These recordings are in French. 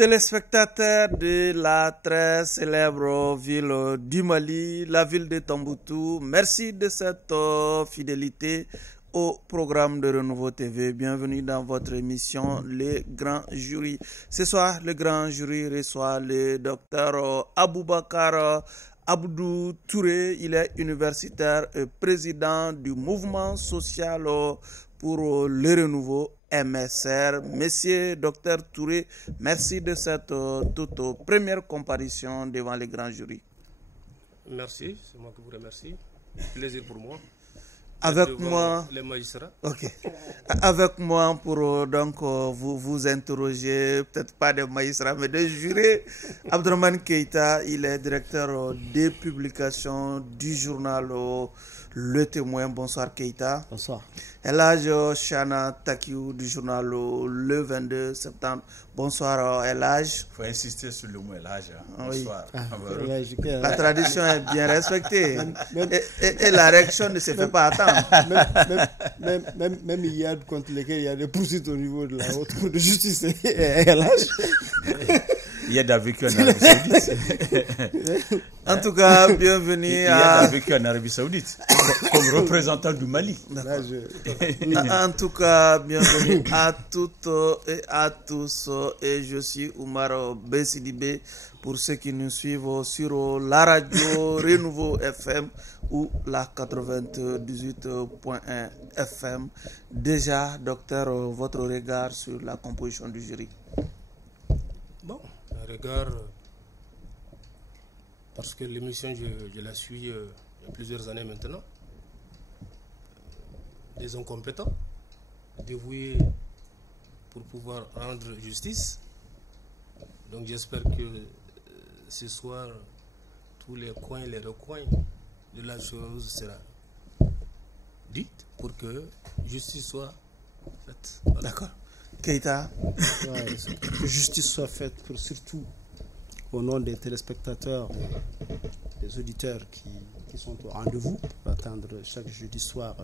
Téléspectateurs de la très célèbre ville du Mali, la ville de Tombouctou, merci de cette fidélité au programme de Renouveau TV. Bienvenue dans votre émission Le Grand Jury. Ce soir, le Grand Jury reçoit le docteur Aboubakar Abdou Touré. Il est universitaire et président du mouvement social pour le renouveau MSR. Monsieur Dr Touré, merci de cette toute première comparution devant les grands jurys. Merci, c'est moi qui vous remercie. Plaisir pour moi. Avec moi, les magistrats. Ok. Avec moi pour donc vous interroger, peut-être pas des magistrats, mais des jurés. Abdourahmane Keïta, il est directeur des publications du journal Le Témoin. Bonsoir Keïta. Bonsoir. Elhadj Chana Takiou du journal Le 22 septembre. Bonsoir Elhadj. Il faut insister sur le mot Elhadj. Oui. Bonsoir. La tradition est bien respectée. Et la réaction ne se fait pas attendre. Même il y a contre lesquels il y a des poursuites au niveau de la haute cour de justice et Elhadj. Il y a vécu en Arabie Saoudite. En tout cas, bienvenue Il y a vécu en Arabie Saoudite comme représentant du Mali. En tout cas, bienvenue à toutes et à tous. Et je suis Oumar Bessidibé pour ceux qui nous suivent sur la radio Renouveau FM ou la 98.1 FM. Déjà, docteur, votre regard sur la composition du jury. Bon, un regard, parce que l'émission, je la suis il y a plusieurs années maintenant. Des hommes compétents, dévoués pour pouvoir rendre justice. Donc j'espère que ce soir, tous les coins et les recoins de la chose sera dite pour que justice soit faite. Voilà. D'accord. Keïta. Que justice soit faite pour surtout au nom des téléspectateurs, des auditeurs qui sont au rendez-vous pour attendre chaque jeudi soir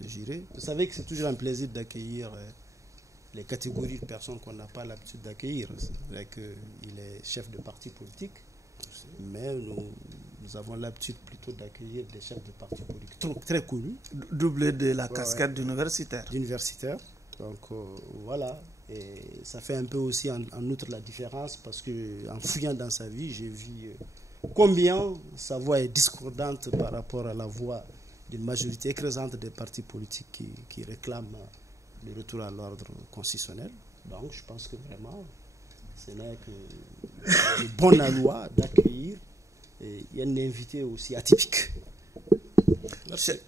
le jury. Vous savez que c'est toujours un plaisir d'accueillir les catégories de personnes qu'on n'a pas l'habitude d'accueillir. C'est vrai qu'il est chef de parti politique, mais nous avons l'habitude plutôt d'accueillir des chefs de parti politique très connus. Doublé de la casquette d'universitaire. Donc voilà, et ça fait un peu aussi en outre la différence parce que en fouillant dans sa vie, j'ai vu combien sa voix est discordante par rapport à la voix d'une majorité écrasante des partis politiques qui réclament le retour à l'ordre constitutionnel. Donc je pense que vraiment, ce n'est que bon aloi d'accueillir un invité aussi atypique.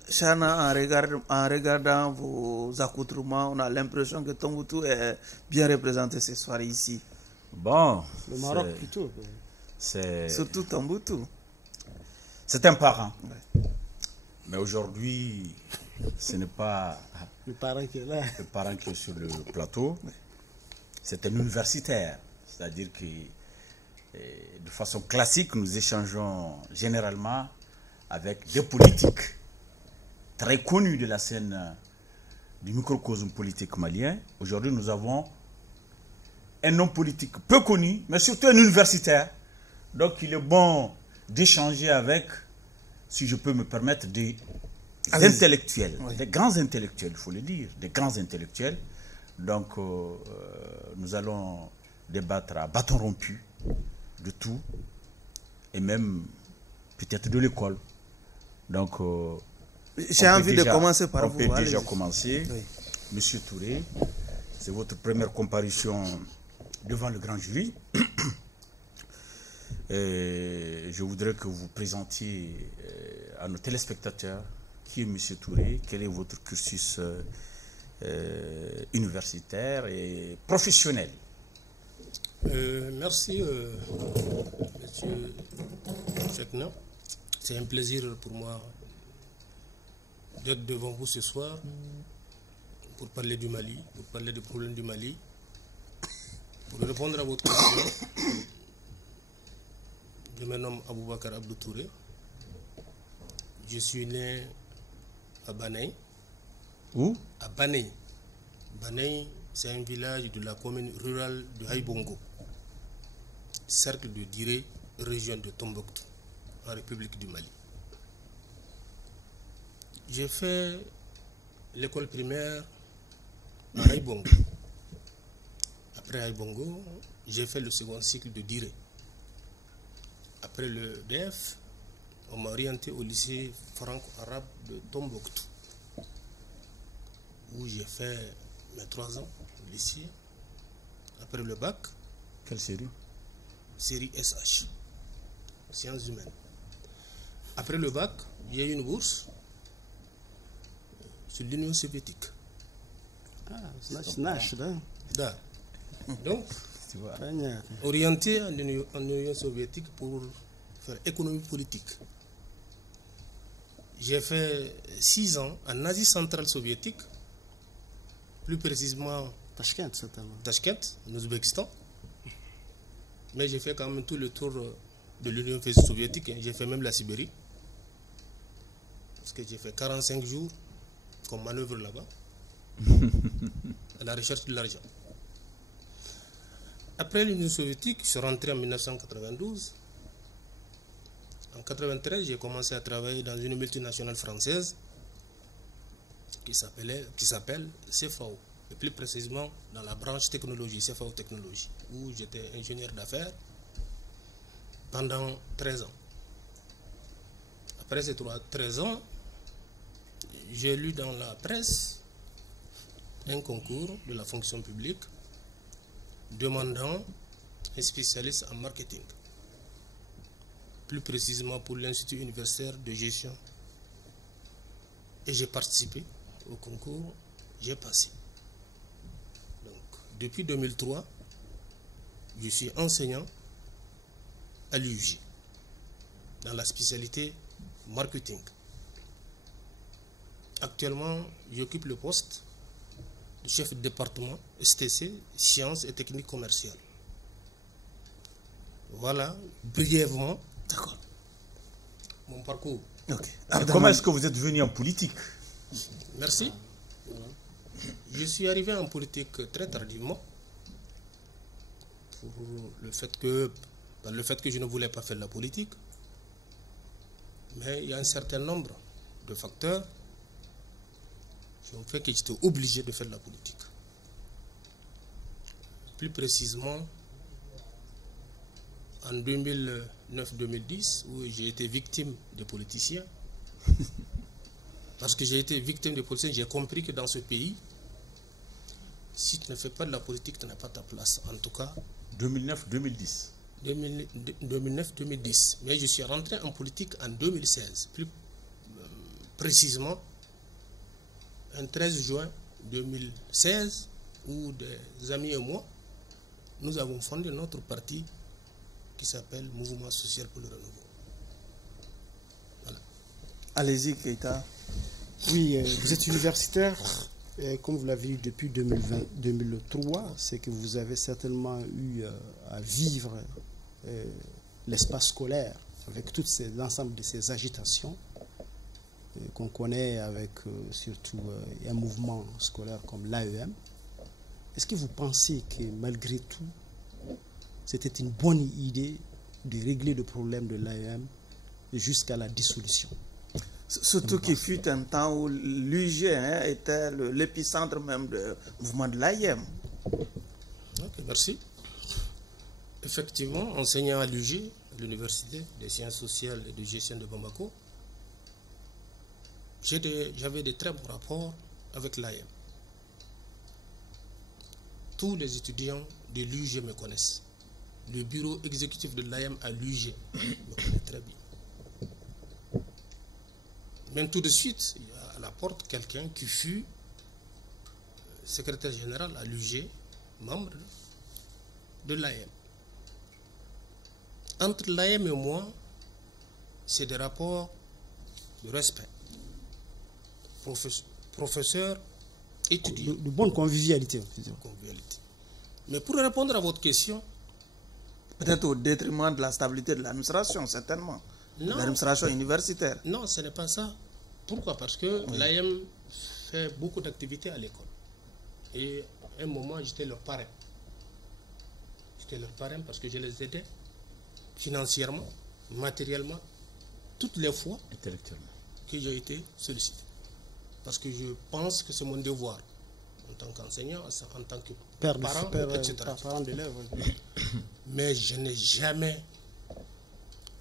Chana, en regardant vos accoutrements, on a l'impression que Tombouctou est bien représenté ce soir ici. Bon. Le Maroc plutôt. Surtout Tombouctou. C'est un parent. Ouais. Mais aujourd'hui, ce n'est pas le parent qui est là. Le parent qui est sur le plateau. C'est un universitaire. C'est-à-dire que de façon classique, nous échangeons généralement avec des politiques très connus de la scène du microcosme politique malien. Aujourd'hui, nous avons un homme politique peu connu, mais surtout un universitaire. Donc, il est bon d'échanger avec, si je peux me permettre, des intellectuels, des grands intellectuels, il faut le dire, des grands intellectuels. Donc, nous allons débattre à bâton rompu de tout, et même peut-être de l'école. Donc, j'ai envie de commencer par vous. On peut déjà commencer. Oui. Monsieur Touré, c'est votre première comparution devant le grand jury. Et je voudrais que vous présentiez à nos téléspectateurs qui est Monsieur Touré, quel est votre cursus universitaire et professionnel. Merci, Monsieur Chekna. C'est un plaisir pour moi d'être devant vous ce soir pour parler du Mali, pour parler des problèmes du Mali, pour répondre à votre question. Je me nomme Aboubakar Abdou Touré. Je suis né à Banay. Où? À Banay. Banay, c'est un village de la commune rurale de Haïbongo. cercle de Diré, région de Tombouctou, en République du Mali. J'ai fait l'école primaire à Aïbongo. Après Aïbongo, j'ai fait le second cycle de Diré. Après le DF, on m'a orienté au lycée franco-arabe de Tombouctou, où j'ai fait mes 3 ans au lycée. Après le bac. Quelle série? Série SH, sciences humaines. Après le bac, il y a eu une bourse sur l'Union soviétique. Ah, c'est Da. Donc, orienté en Union soviétique pour faire économie politique. J'ai fait 6 ans en Asie centrale soviétique, plus précisément Tashkent, certainement. Tashkent, en Ouzbékistan. Mais j'ai fait quand même tout le tour de l'Union soviétique. J'ai fait même la Sibérie. Parce que j'ai fait 45 jours comme manœuvre là-bas. À la recherche de l'argent. Après l'Union soviétique, je suis rentré en 1992. En 1993, j'ai commencé à travailler dans une multinationale française qui s'appelle CFAO. Et plus précisément dans la branche technologie, CFAO Technologie, où j'étais ingénieur d'affaires pendant 13 ans. Après ces 13 ans, j'ai lu dans la presse un concours de la fonction publique demandant un spécialiste en marketing, plus précisément pour l'Institut universitaire de gestion. Et j'ai participé au concours, j'ai passé. Depuis 2003, je suis enseignant à l'UG dans la spécialité marketing. Actuellement, j'occupe le poste de chef de département STC, sciences et techniques commerciales. Voilà, brièvement, mon parcours. Comment est-ce que vous êtes venu en politique? Merci. Je suis arrivé en politique très tardivement pour le fait que je ne voulais pas faire de la politique. Mais il y a un certain nombre de facteurs qui ont fait que j'étais obligé de faire de la politique. Plus précisément, en 2009-2010, où j'ai été victime de politiciens. Parce que j'ai été victime de politiciens, j'ai compris que dans ce pays, si tu ne fais pas de la politique, tu n'as pas ta place. En tout cas, 2009-2010. 2009-2010. Mais je suis rentré en politique en 2016. Plus précisément, un 13 juin 2016, où des amis et moi, nous avons fondé notre parti qui s'appelle Mouvement social pour le renouveau. Voilà. Allez-y, Keita. Oui, vous êtes universitaire. Et comme vous l'avez eu depuis 2003, c'est que vous avez certainement eu à vivre l'espace scolaire avec l'ensemble de ces agitations qu'on connaît avec surtout un mouvement scolaire comme l'AEM. Est-ce que vous pensez que malgré tout, c'était une bonne idée de régler le problème de l'AEM jusqu'à la dissolution? Surtout qu'il fut un temps où l'UG était l'épicentre même du mouvement de l'AIM. Ok, merci. Effectivement, enseignant à l'UG, l'Université des sciences sociales et de gestion de Bamako, j'avais de très bons rapports avec l'AIM. Tous les étudiants de l'UG me connaissent. Le bureau exécutif de l'AIM à l'UG me connaît très bien. Même tout de suite, il y a à la porte quelqu'un qui fut secrétaire général à l'UG, membre de l'AM. Entre l'AM et moi, c'est des rapports de respect. Professeur, étudiant. De bonne convivialité. Mais pour répondre à votre question... Peut-être au détriment de la stabilité de l'administration, certainement. L'administration universitaire. Non, ce n'est pas ça. Pourquoi? Parce que l'AM fait beaucoup d'activités à l'école. Et à un moment, j'étais leur parrain. j'étais leur parrain parce que je les aidais financièrement, matériellement, toutes les fois Intellectuellement. que j'ai été sollicité. Parce que je pense que c'est mon devoir en tant qu'enseignant, en tant que parent, etc. Parent d'élève. Mais je n'ai jamais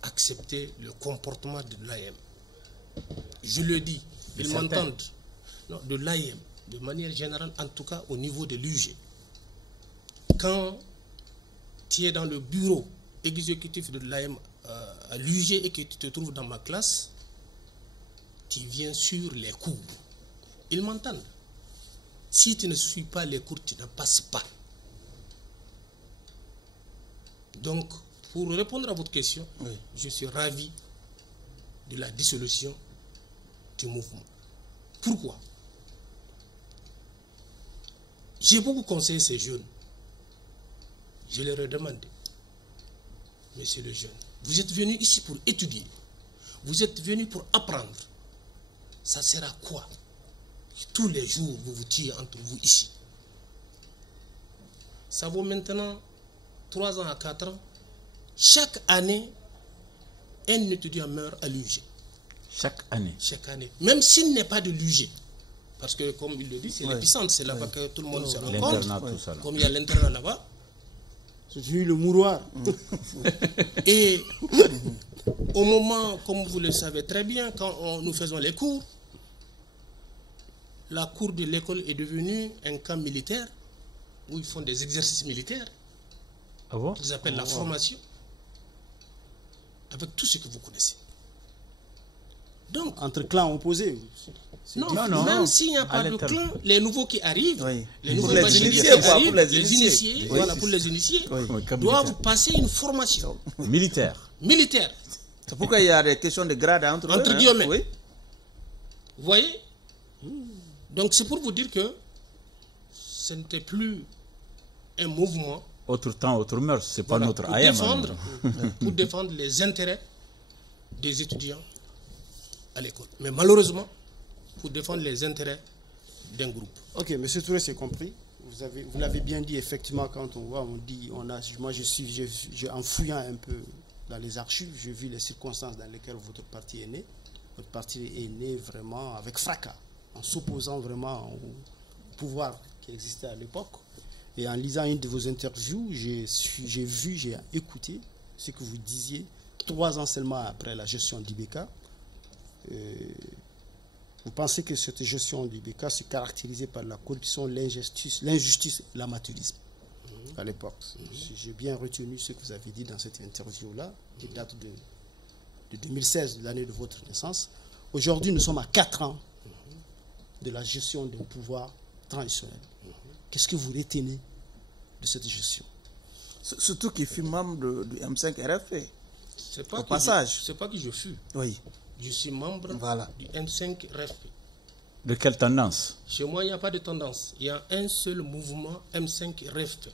accepté le comportement de l'AM. Je le dis, ils m'entendent. Non, de l'AM, de manière générale, en tout cas au niveau de l'UG. Quand tu es dans le bureau exécutif de l'AM à l'UG et que tu te trouves dans ma classe, tu viens sur les cours. Ils m'entendent. Si tu ne suis pas les cours, tu ne passes pas. Donc, pour répondre à votre question, oui, je suis ravi de la dissolution du mouvement. Pourquoi? J'ai beaucoup conseillé ces jeunes. Je leur ai demandé, messieurs les jeunes, vous êtes venus ici pour étudier. Vous êtes venus pour apprendre. Ça sert à quoi? Tous les jours, vous vous tuez entre vous ici. Ça vaut maintenant 3 ans à 4 ans. Chaque année, un étudiant meurt à l'UG. Chaque année. Chaque année. Même s'il n'est pas de l'UG. Parce que, comme il le dit, c'est l'épicentre. C'est là-bas que tout le monde se rencontre. Comme il y a l'internat là-bas. C'est devenu le mouroir. Et au moment, comme vous le savez très bien, quand nous faisons les cours, la cour de l'école est devenue un camp militaire où ils font des exercices militaires. Ah bon? Qu'ils appellent la formation. Avec tout ce que vous connaissez. Donc, entre clans opposés. Non, même s'il n'y a pas de clan, les nouveaux qui arrivent, les nouveaux initiés, les initiés, voilà, pour les initiés, doivent passer une formation militaire. C'est pourquoi il y a des questions de grade entre guillemets. Oui. Vous voyez? Donc c'est pour vous dire que ce n'était plus un mouvement. Autre temps, autre mœurs, c'est pas notre AM. Pour défendre les intérêts des étudiants à l'école. Mais malheureusement, pour défendre les intérêts d'un groupe. Ok, M. Touré, c'est compris. Vous l'avez bien dit, effectivement, quand on voit, on dit, moi en fouillant un peu dans les archives, j'ai vu les circonstances dans lesquelles votre parti est né. Votre parti est né vraiment avec fracas, en s'opposant vraiment au pouvoir qui existait à l'époque. Et en lisant une de vos interviews, j'ai écouté ce que vous disiez 3 ans seulement après la gestion d'IBK. Vous pensez que cette gestion d'IBK se caractérisait par la corruption, l'injustice et l'amateurisme à l'époque. J'ai bien retenu ce que vous avez dit dans cette interview-là, qui date de 2016, l'année de votre naissance. Aujourd'hui, nous sommes à 4 ans de la gestion d'un pouvoir traditionnel. Qu'est-ce que vous retenez de cette gestion? Surtout qu'il fut membre du M5 RFP. Au passage. C'est pas que je fus. Oui. Je suis membre du M5 RFP. De quelle tendance? Chez moi, il n'y a pas de tendance. Il y a un seul mouvement M5 RFP,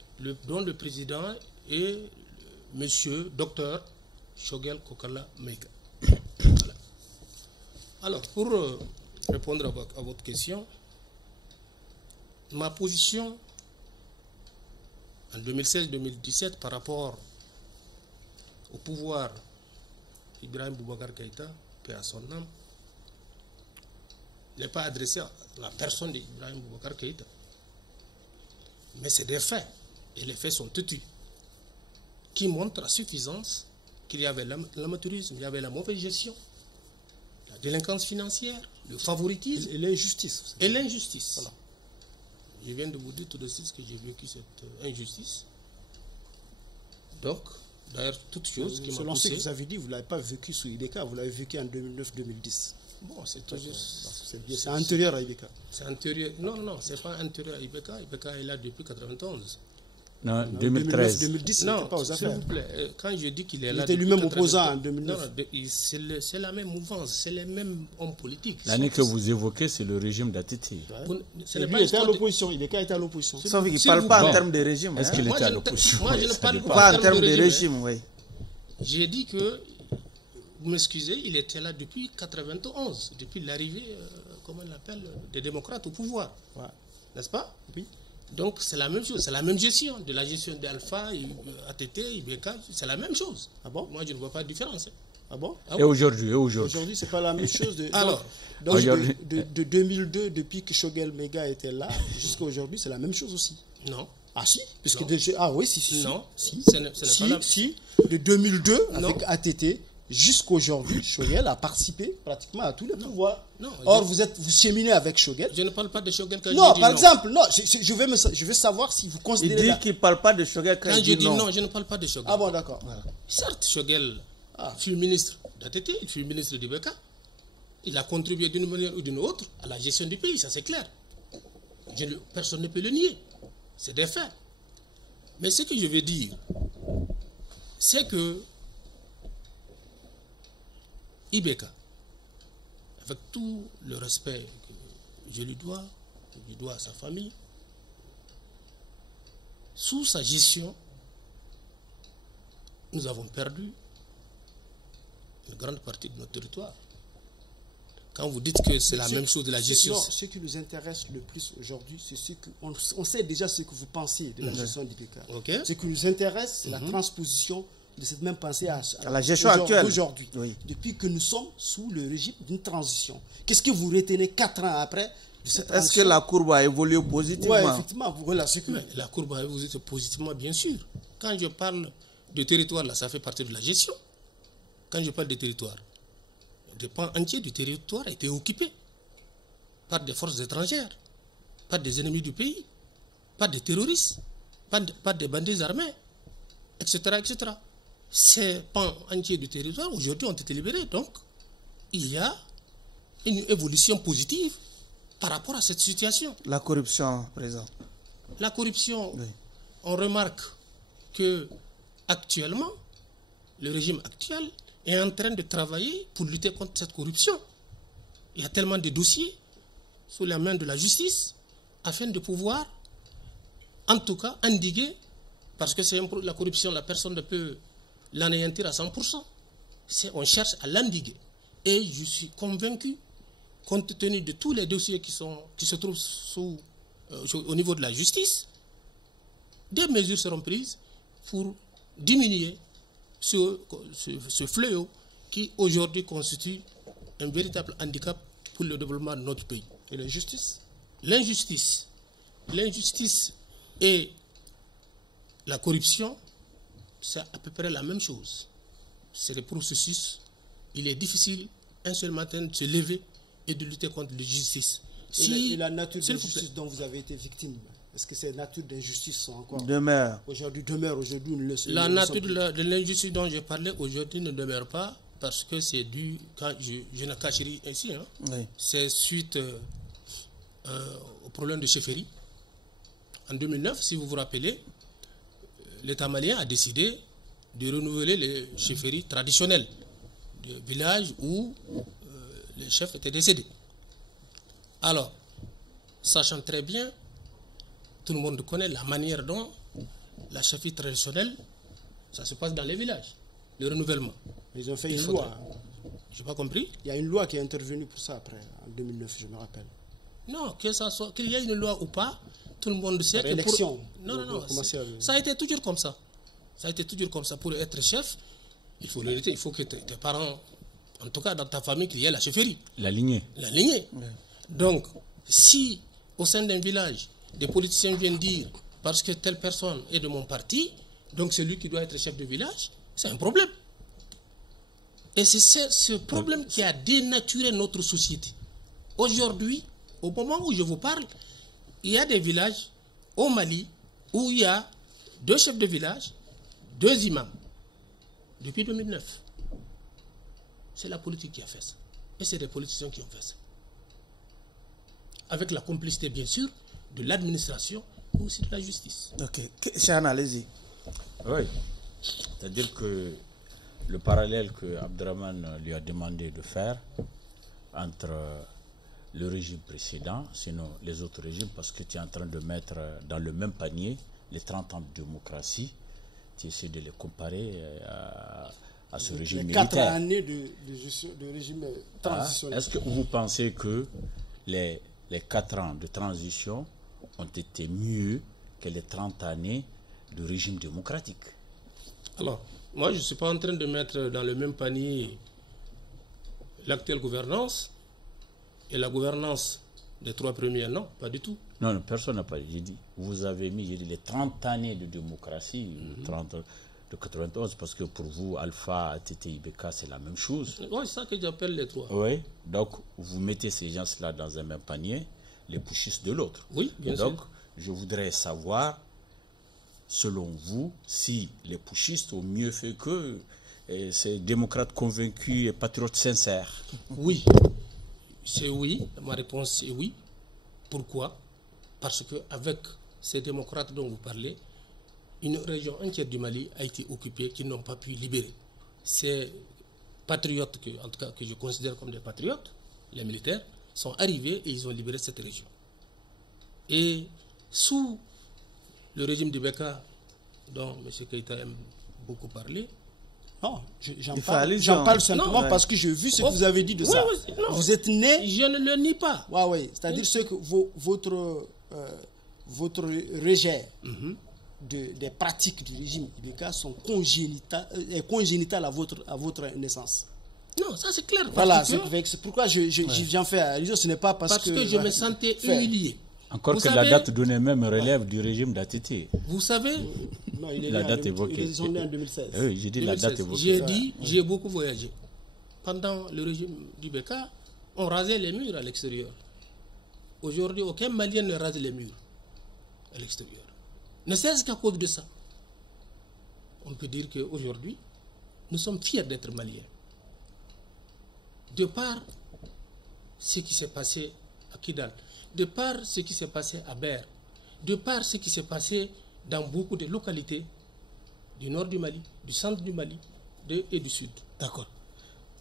dont le président est monsieur Dr Shogel Kokala Meiga. Voilà. Alors, pour répondre à votre question, ma position en 2016-2017 par rapport au pouvoir Ibrahim Boubacar Keïta, paix à son âme, n'est pas adressée à la personne d'Ibrahim Boubacar Keïta. Mais c'est des faits, et les faits sont têtus, qui montrent à suffisance qu'il y avait l'amateurisme, il y avait la mauvaise gestion, la délinquance financière, le favoritisme et l'injustice. Et l'injustice. Voilà. Je viens de vous dire tout de suite que j'ai vécu cette injustice. Donc, d'ailleurs, toute chose qui m'a poussé... Selon ce que vous avez dit, vous ne l'avez pas vécu sous IBK, vous l'avez vécu en 2009-2010. Bon, c'est toujours... C'est antérieur à IBK. C'est antérieur... Non, c'est pas antérieur à IBK. IBK est là depuis 1991. Non, 2013. 2010, non, pas aux affaires. S'il vous plaît, quand je dis qu'il est là... Il était lui-même opposant en 2009. Non, c'est la même mouvance, c'est les mêmes hommes politiques. L'année que vous évoquez, c'est le régime d'Atiti. Lui était à l'opposition, IBK était à l'opposition. Sauf qu'il ne parle pas en termes de régime. Est-ce qu'il était à l'opposition? Moi, je ne parle pas en termes de régime, oui. J'ai dit que, vous m'excusez, il était là depuis 1991, depuis l'arrivée, comment on l'appelle, des démocrates au pouvoir. Ouais. N'est-ce pas? Oui. Donc c'est la même chose, c'est la même gestion, de la gestion d'Alpha, ATT, IBK, c'est la même chose. Ah bon? Moi je ne vois pas de différence. Ah bon? Et aujourd'hui, Aujourd'hui, c'est pas la même chose. Alors, donc de 2002, depuis que Choguel Mega était là, jusqu'à aujourd'hui, c'est la même chose aussi. non. Ah si, puisque Non. ah oui, si. Non, si, ce n'est pas la... si, de 2002 Non. avec ATT jusqu'à aujourd'hui, Choguel a participé pratiquement à tous les pouvoirs. Non, Or, vous cheminez avec Choguel. Je ne parle pas de Choguel quand Non, je dis par non. exemple, non, je veux savoir si vous Il considérez. dit qu'il ne parle pas de Choguel quand Quand il je dit dis non. non, je ne parle pas de Choguel. Ah bon, d'accord. Certes, Choguel fut ministre d'ATT, il fut ministre du BK. Il a contribué d'une manière ou d'une autre à la gestion du pays, ça c'est clair. Personne ne peut le nier. C'est des faits. Mais ce que je veux dire, c'est que IBK, avec tout le respect que je lui dois à sa famille, sous sa gestion, nous avons perdu une grande partie de notre territoire. Quand vous dites que c'est la même chose de la gestion... Non, ce qui nous intéresse le plus aujourd'hui, c'est ce que... On sait déjà ce que vous pensez de la gestion d'IBK. Okay. Ce qui nous intéresse, c'est la transposition de cette même pensée à la gestion actuelle. Aujourd'hui, oui. Depuis que nous sommes sous le régime d'une transition. Qu'est-ce que vous retenez 4 ans après de cette transition? Est-ce que la courbe a évolué positivement? Oui, effectivement. Voilà, ce que... La courbe a évolué positivement, bien sûr. Quand je parle de territoire, là, ça fait partie de la gestion. Quand je parle de territoire, le pan entier du territoire a été occupé par des forces étrangères, par des ennemis du pays, par des terroristes, par des bandits armés, etc., etc. Ces pans entiers du territoire, aujourd'hui, ont été libérés. Donc, il y a une évolution positive par rapport à cette situation. La corruption présente. La corruption, oui. On remarque que actuellement, le régime actuel est en train de travailler pour lutter contre cette corruption. Il y a tellement de dossiers sous la main de la justice afin de pouvoir, en tout cas, endiguer, parce que c'est la corruption, la personne ne peut l'anéantir à 100%. On cherche à l'endiguer. Et je suis convaincu, compte tenu de tous les dossiers qui se trouvent au niveau de la justice, des mesures seront prises pour diminuer ce fléau qui aujourd'hui constitue un véritable handicap pour le développement de notre pays. Et l'injustice? L'injustice et la corruption, c'est à peu près la même chose. C'est des processus. Il est difficile un seul matin de se lever et de lutter contre l'injustice. Et la nature de l'injustice dont vous avez été victime, est-ce que ces natures d'injustice sont encore demeure? Aujourd'hui, la nature de l'injustice dont je parlais aujourd'hui ne demeure pas parce que c'est dû, quand je ne cache rien ici, hein, oui. C'est suite au problème de chefferie. En 2009, si vous vous rappelez, l'État malien a décidé de renouveler les chefferies traditionnelles de villages où les chefs étaient décédés. Alors, sachant très bien, tout le monde connaît la manière dont la chefferie traditionnelle, ça se passe dans les villages, le renouvellement. Ils ont fait une loi. Je n'ai pas compris. Il y a une loi qui est intervenue pour ça après, en 2009, je me rappelle. Non, qu'il y ait une loi ou pas, tout le monde sait que élection. Non. Ça a été toujours comme ça. Ça a été toujours comme ça. Pour être chef, il faut que tes parents, en tout cas dans ta famille, qu'il y ait la chefferie. La lignée. La lignée. Oui. Donc, si au sein d'un village, des politiciens viennent dire parce que telle personne est de mon parti, donc c'est lui qui doit être chef de village, c'est un problème. Et c'est ce problème qui a dénaturé notre société. Aujourd'hui, au moment où je vous parle, il y a des villages au Mali où il y a 2 chefs de village, 2 imams, depuis 2009. C'est la politique qui a fait ça. Et c'est des politiciens qui ont fait ça. Avec la complicité, bien sûr, de l'administration, mais aussi de la justice. Ok. Chana, allez-y. Oui. C'est-à-dire que le parallèle que Abdraman lui a demandé de faire entre le régime précédent, sinon les autres régimes, parce que tu es en train de mettre dans le même panier les 30 ans de démocratie, tu essaies de les comparer à ce régime militaire. 4 années de régime transitionnel. Est-ce que vous pensez que les 4 ans de transition ont été mieux que les 30 années de régime démocratique. Alors, moi, je ne suis pas en train de mettre dans le même panier l'actuelle gouvernance et la gouvernance des 3 premiers, non, pas du tout. Non, non, personne n'a pas dit. J'ai dit, vous avez mis, j'ai dit, les 30 années de démocratie, 30 de 91, parce que pour vous, Alpha, ATT, IBK, c'est la même chose. Oui, c'est ça que j'appelle les 3. Oui, donc vous mettez ces gens-là dans un même panier, les pushistes de l'autre. Oui, bien donc, sûr. je voudrais savoir, selon vous, si les pushistes ont mieux fait que ces démocrates convaincus et patriotes sincères. Oui, c'est oui. Ma réponse est oui. Pourquoi? Parce qu'avec ces démocrates dont vous parlez, une région entière du Mali a été occupée qu'ils n'ont pas pu libérer. Ces patriotes, en tout cas que je considère comme des patriotes, les militaires, sont arrivés et ils ont libéré cette région. Et sous le régime du Beka, dont M. Keïta aime beaucoup parler, Non, j'en Il fait parle, allusion. parle simplement Non, parce que j'ai vu ce que vous avez dit de Oui, ça. oui, non. Vous êtes né. je ne le nie pas. Ouais, ouais. C'est-à-dire ce que votre rejet des pratiques du régime IBK sont congénitales à votre naissance. Non, ça c'est clair. Voilà, Parce que, c'est pourquoi j'en fais allusion. Ce n'est pas parce que je me sentais humilié. Encore Vous que savez, la date donnée même relève du régime d'ATT. Vous savez, Non, il est La né date en évoquée. Ils sont nés en 2016. Oui, j'ai dit la date 2016. évoquée. J'ai dit, j'ai beaucoup voyagé. Pendant le régime du Beka, on rasait les murs à l'extérieur. Aujourd'hui, aucun Malien ne rase les murs à l'extérieur. Ne serait-ce qu'à cause de ça. On peut dire qu'aujourd'hui, nous sommes fiers d'être Maliens. De par ce qui s'est passé à Kidal, de par ce qui s'est passé à Ber, de par ce qui s'est passé dans beaucoup de localités du nord du Mali, du centre du Mali et du sud. D'accord.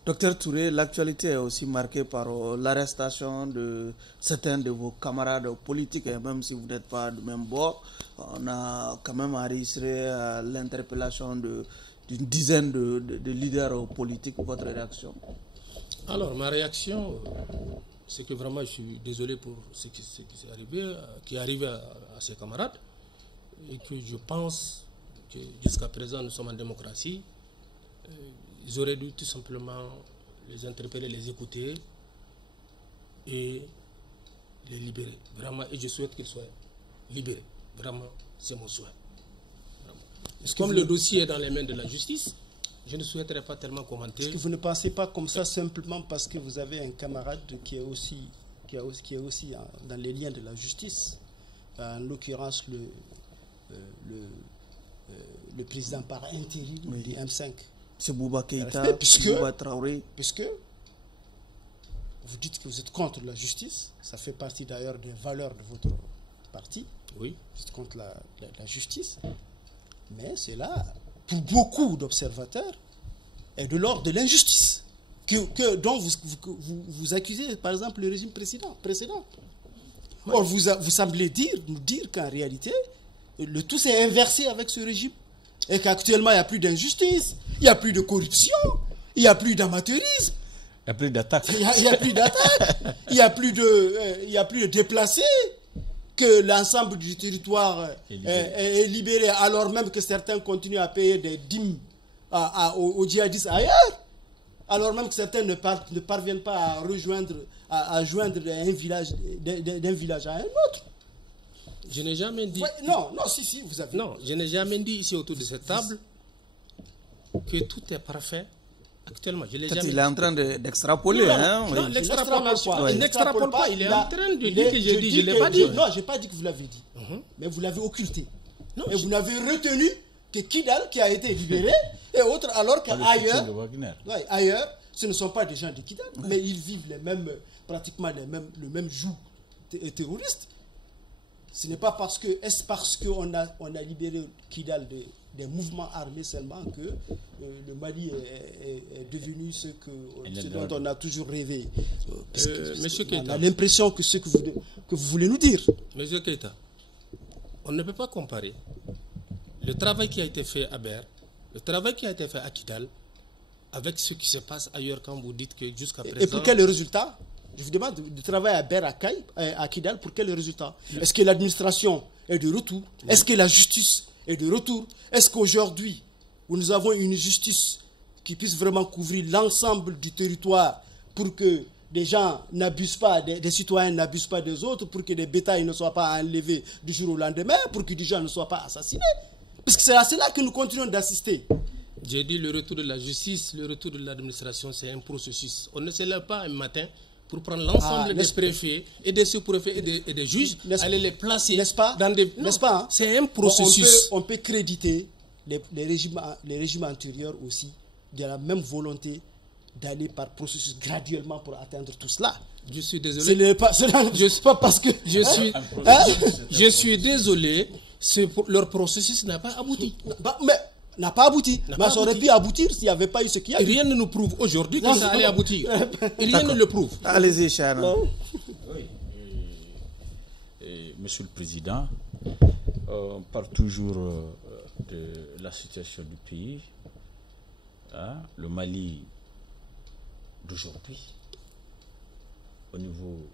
Docteur Touré, l'actualité est aussi marquée par l'arrestation de certains de vos camarades politiques, et même si vous n'êtes pas du même bord, on a quand même enregistré l'interpellation d'une dizaine de leaders politiques. Votre réaction? Alors, ma réaction, c'est que vraiment je suis désolé pour ce qui est arrivé à ses camarades, et que je pense que jusqu'à présent nous sommes en démocratie. Ils auraient dû tout simplement les interpeller, les écouter et les libérer. Vraiment, et je souhaite qu'ils soient libérés. Vraiment, c'est mon souhait. Comme le dossier est dans les mains de la justice, je ne souhaiterais pas tellement commenter. Est-ce que vous ne pensez pas comme ça simplement parce que vous avez un camarade qui est aussi dans les liens de la justice, en l'occurrence le président par intérim du M5. C'est Bouba Keïta, Bouba Traoré. Puisque vous dites que vous êtes contre la justice, ça fait partie d'ailleurs des valeurs de votre parti. Oui. Vous êtes contre la justice. Mais c'est là, pour beaucoup d'observateurs, est de l'ordre de l'injustice dont vous accusez, par exemple, le régime précédent. Ouais. Or, vous semblez nous dire qu'en réalité, le tout s'est inversé avec ce régime. Et qu'actuellement, il n'y a plus d'injustice, il n'y a plus de corruption, il n'y a plus d'amateurisme. Il n'y a plus d'attaque. Il n'y a plus d'attaque, il n'y a plus de déplacés, que l'ensemble du territoire est libéré, alors même que certains continuent à payer des dîmes aux djihadistes ailleurs, alors même que certains ne parviennent pas à joindre un village d'un village à un autre. Je n'ai jamais dit... Ouais, non, si, vous avez... Non, je n'ai jamais dit ici autour de cette table que tout est parfait actuellement. Je l'ai jamais Il est en train d'extrapoler. Non, l'extrapolation. Il n'extrapole pas. Il est en train de dire que j'ai dit. Je ne l'ai pas dit. Non, je n'ai pas dit que vous l'avez dit. Mais vous l'avez occulté. Et vous n'avez retenu que Kidal qui a été libéré et autres, alors qu'ailleurs, ce ne sont pas des gens de Kidal, mais ils vivent pratiquement le même joug terroriste. Ce n'est pas parce qu'on a libéré Kidal des mouvements armés seulement que le Mali est devenu ce dont on a toujours rêvé. Monsieur Keïta, on a l'impression que ce que vous voulez nous dire. Monsieur Keïta, on ne peut pas comparer le travail qui a été fait à Ber, le travail qui a été fait à Kidal, avec ce qui se passe ailleurs quand vous dites que jusqu'à présent... Et pour quel résultat? Je vous demande de travailler à Berakaï, à Kidal, pour quel résultat? Est-ce que l'administration est de retour? Est-ce que la justice est de retour? Est-ce qu'aujourd'hui, où nous avons une justice qui puisse vraiment couvrir l'ensemble du territoire pour que des gens n'abusent pas, des citoyens n'abusent pas des autres, pour que des bétails ne soient pas enlevés du jour au lendemain, pour que des gens ne soient pas assassinés? Parce que c'est à cela que nous continuons d'assister. J'ai dit le retour de la justice, le retour de l'administration, c'est un processus. On ne se lève pas un matin pour prendre l'ensemble des préfets et des sous-préfets et des juges, aller les placer dans des... N'est-ce pas? C'est un processus. On peut créditer les régimes antérieurs aussi de la même volonté d'aller par processus graduellement pour atteindre tout cela. Je suis désolé. Je ne sais pas parce que... Je suis désolé, leur processus n'a pas abouti. Mais n'a pas abouti. Mais ça aurait pu aboutir s'il n'y avait pas eu ce qu'il y a. Rien ne nous prouve aujourd'hui que ça allait aboutir. Rien ne le prouve. Allez-y, Chana. Oui. Monsieur le Président, on parle toujours de la situation du pays. Le Mali d'aujourd'hui, au niveau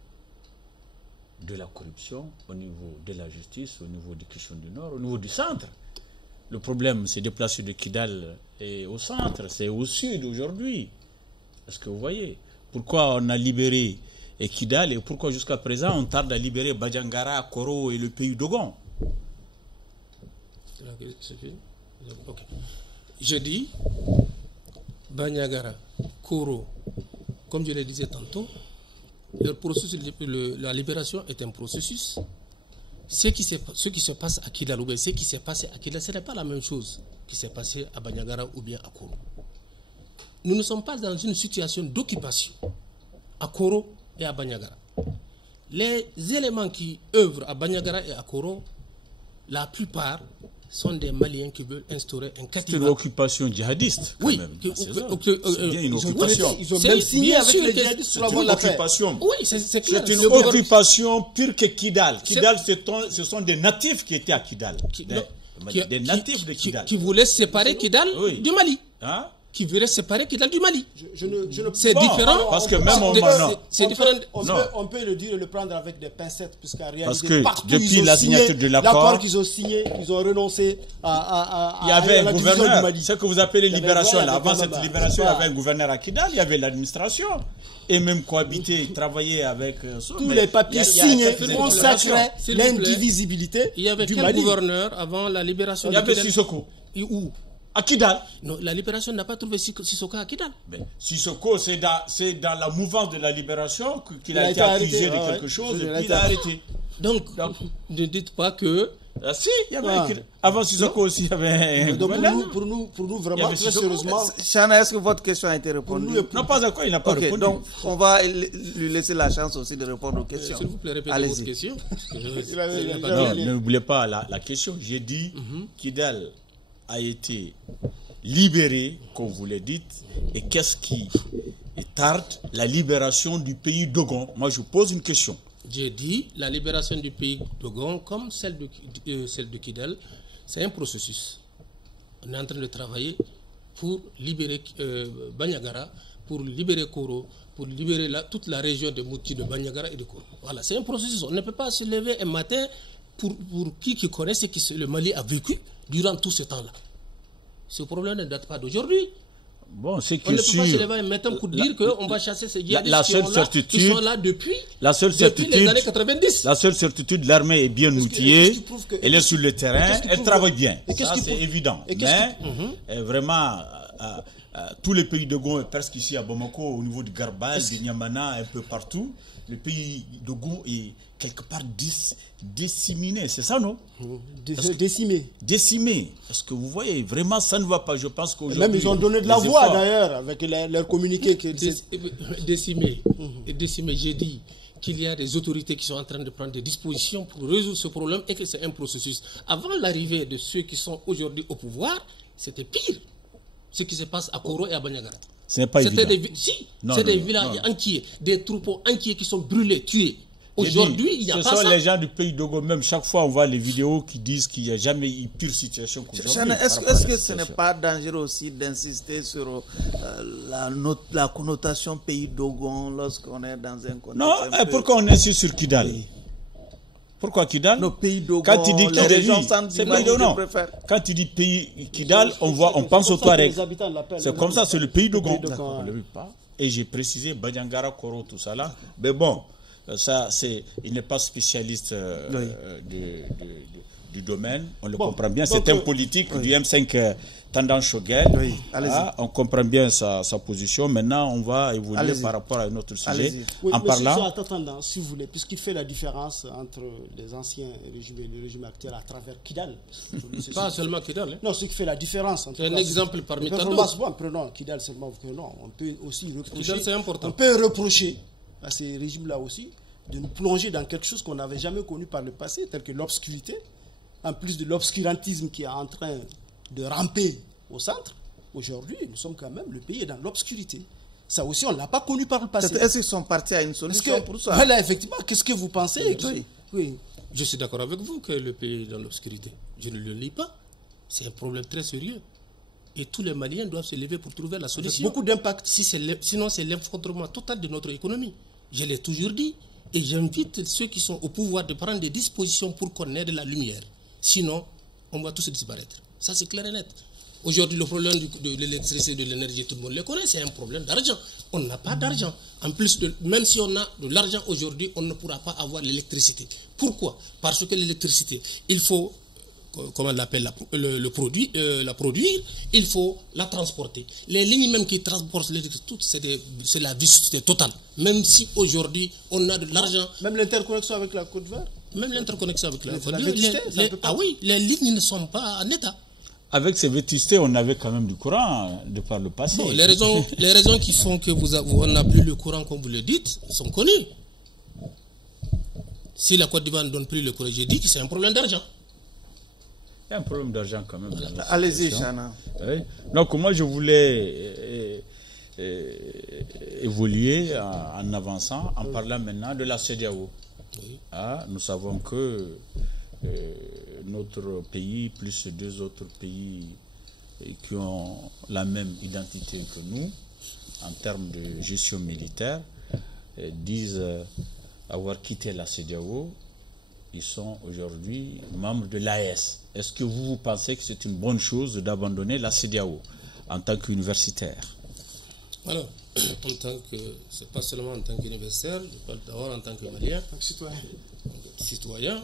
de la corruption, au niveau de la justice, au niveau des questions du Nord, au niveau du centre. Le problème s'est déplacé de Kidal et au centre, c'est au sud aujourd'hui. Est-ce que vous voyez pourquoi on a libéré Kidal et pourquoi jusqu'à présent on tarde à libérer Badjangara, Koro et le pays d'Ogon? Okay. Je dis Banyagara, Koro, comme je le disais tantôt, la libération est un processus. Ce qui se passe à Kidal ou bien ce qui s'est passé à Kidal, ce n'est pas la même chose qui s'est passé à Banyagara ou bien à Koro. Nous ne sommes pas dans une situation d'occupation à Koro et à Banyagara. Les éléments qui œuvrent à Banyagara et à Koro, la plupart sont des Maliens qui veulent instaurer un katiba. C'est une occupation djihadiste. Oui, c'est bien une occupation. Ils ont même signé avec les djihadistes pour avoir la paix. Oui, c'est clair. C'est une occupation pure que Kidal. Kidal, ce sont des natifs qui étaient à Kidal. Des natifs de Kidal. Qui voulaient séparer Kidal du Mali. Hein? Qui voulaient séparer Kidal du Mali. C'est différent. Parce que même c'est différent. On peut le dire et le prendre avec des pincettes, puisqu'en réalité, parce que partout depuis la signature de l'accord qu'ils ont signé, ils ont renoncé à il y avait un gouverneur. Mali. Ce que vous appelez libération. Avant cette libération, il y avait un gouverneur à Kidal, il y avait l'administration. Et même cohabiter, travailler avec... Tous les papiers signés consacraient l'indivisibilité. Il y avait quel gouverneur avant la libération? Il y avait Sissoko. Où? À Kidal. Non, la libération n'a pas trouvé Sissoko à Kidal. Sissoko, c'est dans la mouvance de la libération qu'il a été accusé de quelque chose et puis il a arrêté. Donc, ne dites pas que... Ah si, il y avait avant Sissoko aussi, il y avait un gouverneur. Pour nous vraiment, très sérieusement... Chana, est-ce que votre question a été répondue? Non, pas encore, il n'a pas répondu. Donc, on va lui laisser la chance aussi de répondre aux questions. S'il vous plaît, répétez votre question. Non, n'oubliez pas la question. J'ai dit Kidal a été libéré, comme vous le dites, et qu'est-ce qui tarde la libération du pays d'Ogon? Moi, je pose une question. J'ai dit la libération du pays d'Ogon, comme celle de Kidal, c'est un processus. On est en train de travailler pour libérer Banyagara, pour libérer Koro, pour libérer toute la région de Mouti, de Banyagara et de Koro. Voilà, c'est un processus. On ne peut pas se lever un matin pour qui connaît ce que le Mali a vécu durant tout ce temps-là. Ce problème ne date pas d'aujourd'hui. Bon, c'est que on ne peut pas se lever un matin pour dire qu'on va chasser ces djihadistes qui sont là depuis les années 90. La seule certitude, l'armée est bien outillée, elle est sur le terrain, elle travaille bien. Ça, c'est évident. Mais vraiment, tous les pays de Gon, presque ici à Bamako, au niveau de Garbal, de Niamana, un peu partout, le pays de Gon est quelque part déciminé, c'est ça, non? Décimé. Parce que vous voyez, vraiment, ça ne va pas. Je pense qu'aujourd'hui... Même ils ont donné de la voix, d'ailleurs, avec leur communiqué. Décimé. J'ai dit qu'il y a des autorités qui sont en train de prendre des dispositions pour résoudre ce problème et que c'est un processus. Avant l'arrivée de ceux qui sont aujourd'hui au pouvoir, c'était pire. Ce qui se passe à Koro et à Banyagara. Ce n'est pas évident. C'est des villages entiers, des troupeaux entiers qui sont brûlés, tués. Aujourd'hui, il n'y a pas ça. Ce sont les gens du pays Dogo, même chaque fois on voit les vidéos qui disent qu'il n'y a jamais eu pire situation qu'aujourd'hui. Est-ce que ce n'est pas dangereux aussi d'insister sur la connotation pays Dogon lorsqu'on est dans un contexte? Non, pourquoi on insiste sur Kidal? Pourquoi Kidal? Nos pays Dogon, quand tu dis les régions c'est pays Dogon. Quand tu dis pays Kidal, on pense aux Touaregs. C'est comme ça, c'est le pays Dogon. Et j'ai précisé Badiangara, Koro, tout ça là. Mais bon, ça, il n'est pas spécialiste du domaine, on le comprend bien. C'est un politique du M5 tendance Choguel. On comprend bien sa position. Maintenant, on va évoluer par rapport à un autre sujet. En parlant. Attends, si vous voulez, puisqu'il fait la différence entre les anciens régimes et le régime actuel à travers Kidal. Pas seulement Kidal. Hein. Non, ce qui fait la différence. C'est un exemple parmi tant d'autres. Bon, prenons Kidal seulement. On peut aussi reprocher. Kidal, c'est important. On peut reprocher à ces régimes-là aussi de nous plonger dans quelque chose qu'on n'avait jamais connu par le passé, tel que l'obscurité. En plus de l'obscurantisme qui est en train de ramper au centre, aujourd'hui, nous sommes quand même, le pays est dans l'obscurité. Ça aussi, on ne l'a pas connu par le passé. Est-ce qu'ils sont partis à une solution pour ça? Voilà, effectivement, qu'est-ce que vous pensez? Oui. Je suis d'accord avec vous que le pays est dans l'obscurité. Je ne le nie pas. C'est un problème très sérieux. Et tous les Maliens doivent se lever pour trouver la solution. Beaucoup d'impact. Sinon, c'est l'effondrement total de notre économie. Je l'ai toujours dit. Et j'invite ceux qui sont au pouvoir de prendre des dispositions pour qu'on ait de la lumière. Sinon, on va tous disparaître. Ça, c'est clair et net. Aujourd'hui, le problème de l'électricité et de l'énergie, tout le monde le connaît, c'est un problème d'argent. On n'a pas d'argent. En plus, même si on a de l'argent aujourd'hui, on ne pourra pas avoir l'électricité. Pourquoi? Parce que l'électricité, il faut, comment on l'appelle, la produire, il faut la transporter. Les lignes même qui transportent l'électricité, c'est la vicissitude totale. Même si aujourd'hui, on a de l'argent. Même l'interconnexion avec la Côte d'Ivoire? Même l'interconnexion avec la Côte d'Ivoire. Ah oui, les lignes ne sont pas en état. Avec ces vétustés, on avait quand même du courant de par le passé. Bon, les raisons qui font que on n'a plus le courant, comme vous le dites, sont connues. Si la Côte d'Ivoire ne donne plus le courant, j'ai dit que c'est un problème d'argent. Il y a un problème d'argent quand même. Allez-y, Chana. Oui. Donc, moi, je voulais évoluer en avançant, en parlant maintenant de la CEDEAO. Oui. Nous savons que notre pays, plus deux autres pays qui ont la même identité que nous, en termes de gestion militaire, disent avoir quitté la CEDEAO. Ils sont aujourd'hui membres de l'AES. Est-ce que vous pensez que c'est une bonne chose d'abandonner la CEDEAO en tant qu'universitaire? Alors, c'est pas seulement en tant qu'universitaire, je parle d'abord en tant que Malien, citoyen.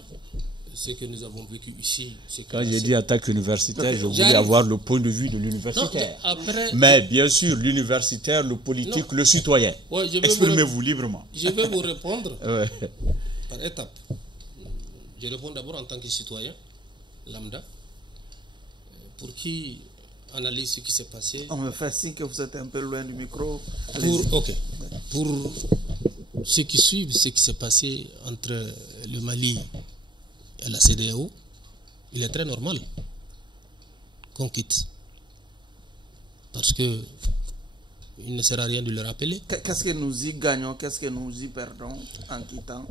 Ce que nous avons vécu ici. Quand j'ai dit en tant qu'universitaire, je voulais avoir le point de vue de l'universitaire. Mais bien sûr, l'universitaire, le politique, le citoyen. Ouais, exprimez-vous librement. Je vais vous répondre par étapes. Je réponds d'abord en tant que citoyen, lambda, pour qui analyse ce qui s'est passé. On me fait signe que vous êtes un peu loin du micro. Pour ceux qui suivent ce qui s'est passé entre le Mali et la CEDEAO, il est très normal qu'on quitte. Parce que il ne sert à rien de le rappeler. Qu'est-ce que nous y gagnons, qu'est-ce que nous y perdons en quittant?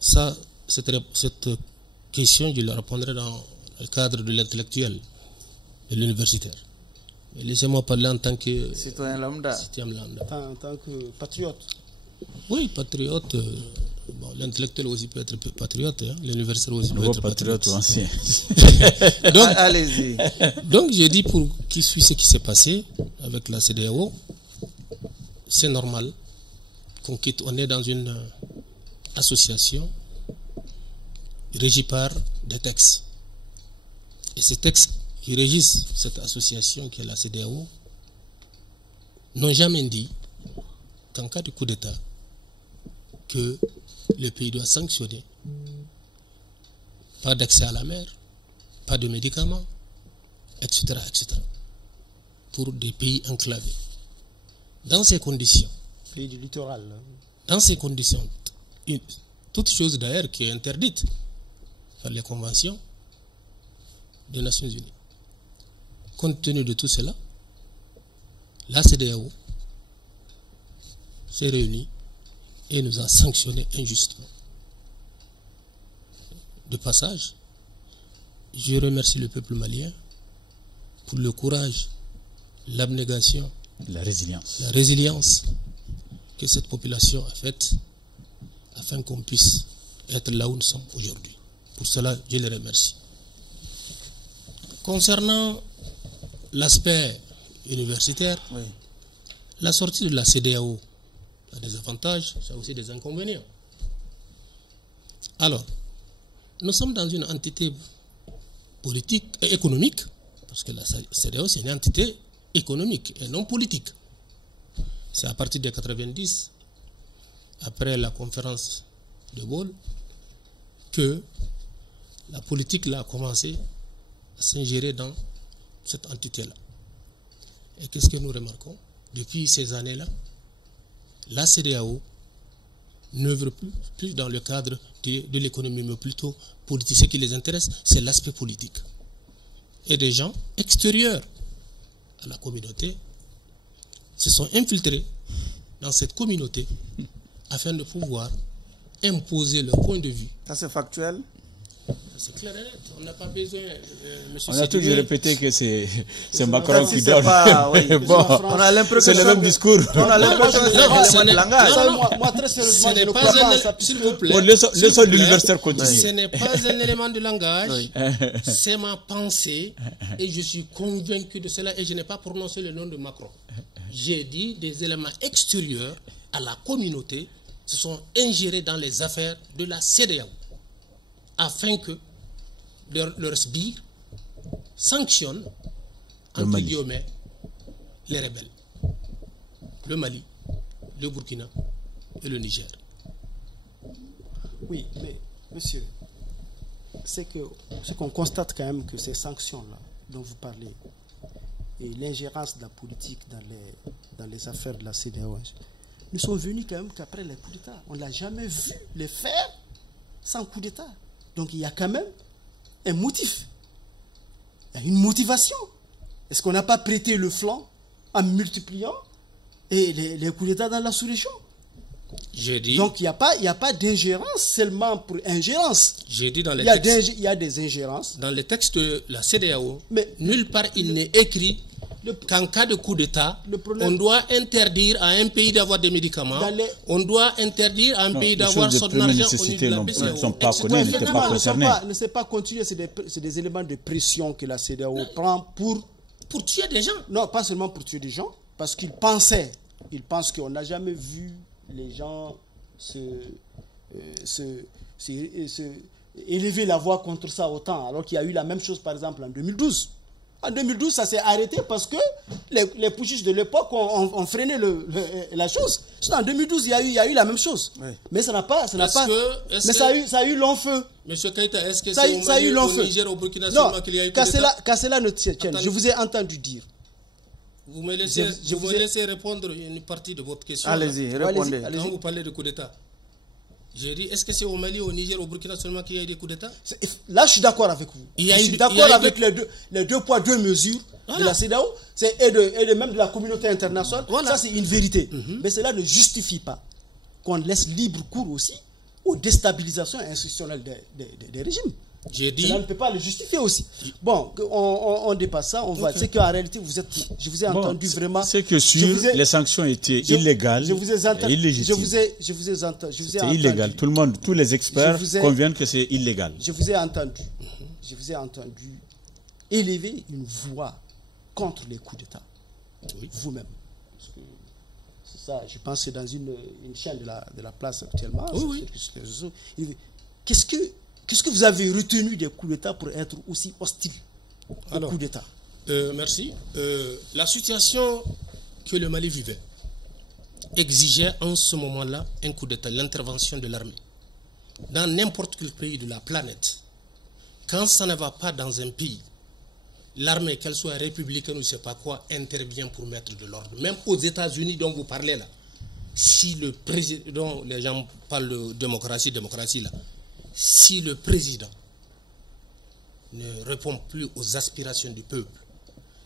Ça, cette question, je la répondrai dans le cadre de l'intellectuel, de l'universitaire. Mais laissez-moi parler en tant que citoyen lambda. En tant que patriote. Oui, patriote. Bon, l'intellectuel aussi peut être patriote, hein. L'universitaire aussi peut être patriote. Ancien. Donc, allez-y. Donc, j'ai dit pour qui suit ce qui s'est passé avec la CEDEAO, c'est normal qu'on quitte. On est dans une association régie par des textes. Et ces textes qui régissent cette association qui est la CEDEAO n'ont jamais dit qu'en cas de coup d'État, que le pays doit sanctionner. Pas d'accès à la mer, pas de médicaments, etc., etc. Pour des pays enclavés. Dans ces conditions. Pays du littoral. Dans ces conditions, toute chose d'ailleurs qui est interdite par les conventions des Nations Unies. Compte tenu de tout cela, la CEDEAO s'est réunie et nous a sanctionnés injustement. De passage, je remercie le peuple malien pour le courage, l'abnégation, la résilience que cette population a faite afin qu'on puisse être là où nous sommes aujourd'hui. Pour cela, je les remercie. Concernant l'aspect universitaire, Oui. la sortie de la CEDEAO a des avantages, ça a aussi des inconvénients. Alors, nous sommes dans une entité politique et économique, parce que la CEDEAO c'est une entité économique et non politique. C'est à partir de 90, après la conférence de Gaulle, que la politique là a commencé à s'ingérer dans cette entité-là. Et qu'est-ce que nous remarquons? Depuis ces années-là, la CEDEAO n'œuvre plus dans le cadre de l'économie, mais plutôt politique. Ce qui les intéresse, c'est l'aspect politique. Et des gens extérieurs à la communauté se sont infiltrés dans cette communauté afin de pouvoir imposer leur point de vue. Ça, c'est factuel? C'est clair et net. On n'a pas besoin. On a toujours répété que c'est Macron qui donne. Bon, on a l'impression c'est le même discours. On a l'impression que c'est un langage. Moi, très sérieusement, ce je n'est ne pas crois pas à un, ça. s'il vous plaît. Bon, laissons l'universitaire continuer. Ce n'est pas un élément de langage, Oui. c'est ma pensée et je suis convaincu de cela et je n'ai pas prononcé le nom de Macron. J'ai dit des éléments extérieurs à la communauté se sont ingérés dans les affaires de la CEDEAO afin que leur sbire sanctionne, entre guillemets, les rebelles. Le Mali, le Burkina et le Niger. Oui, mais monsieur, c'est qu'on constate quand même que ces sanctions-là dont vous parlez et l'ingérence de la politique dans les affaires de la CEDEAO ne sont venus quand même qu'après les coups d'État. On ne l'a jamais vu les faire sans coup d'État. Donc il y a quand même un motif. Il y a une motivation. Est-ce qu'on n'a pas prêté le flanc en multipliant les coups d'État dans la sous-région? J'ai dit. Donc il n'y a pas d'ingérence seulement pour ingérence. J'ai dit dans les textes. Il y a des ingérences. Dans les textes de la CEDEAO, mais nulle part il n'est écrit qu'en cas de coup d'État, on doit interdire à un pays d'avoir des médicaments, on doit interdire à un pays d'avoir son argent au niveau de la BCEAO. Ne sont pas connus, n'étaient pas concernés. Ne sait pas continuer, c'est des éléments de pression que la CEDEAO prend pour tuer des gens. Non, pas seulement pour tuer des gens, parce qu'ils pensent qu'on n'a jamais vu les gens élever la voix contre ça autant, alors qu'il y a eu la même chose par exemple en 2012. En 2012, ça s'est arrêté parce que les putschistes de l'époque ont freiné la chose. En 2012, il y a eu la même chose. Oui. Mais ça a eu long feu. Monsieur Keïta, est-ce que c'est au Niger, au Burkina seulement qu'il y a eu coup d'État? Qu'à cela ne tienne. Je vous ai entendu dire. Vous me laissez répondre une partie de votre question. Allez-y, répondez. Quand vous parlez de coup d'État, j'ai dit, est-ce que c'est au Mali, au Niger, au Burkina seulement qu'il y a eu des coups d'État? Là, je suis d'accord avec vous. Je suis d'accord avec les deux poids, deux mesures de la CEDEAO et même de la communauté internationale. Voilà. Ça, c'est une vérité. Mais cela ne justifie pas qu'on laisse libre cours aussi aux déstabilisations institutionnelles des régimes. Cela ne peut pas le justifier aussi. Bon, on dépasse ça, on va. C'est qu'en réalité, je vous ai entendu vraiment. C'est que les sanctions étaient illégales et illégitimes. Je vous ai entendu. C'est illégal. Tout le monde, tous les experts conviennent que c'est illégal. Je vous ai entendu élever une voix contre les coups d'État. Oui. Vous-même. C'est ça, je pense que c'est dans une chaîne de la place actuellement. Oui. Qu'est-ce que vous avez retenu des coups d'État pour être aussi hostile aux coups d'État? Merci. La situation que le Mali vivait exigeait en ce moment-là un coup d'État, l'intervention de l'armée. Dans n'importe quel pays de la planète, quand ça ne va pas dans un pays, l'armée, qu'elle soit républicaine ou je ne sais pas quoi, intervient pour mettre de l'ordre. Même aux États-Unis dont vous parlez là, si le président, les gens parlent de démocratie là, si le président ne répond plus aux aspirations du peuple,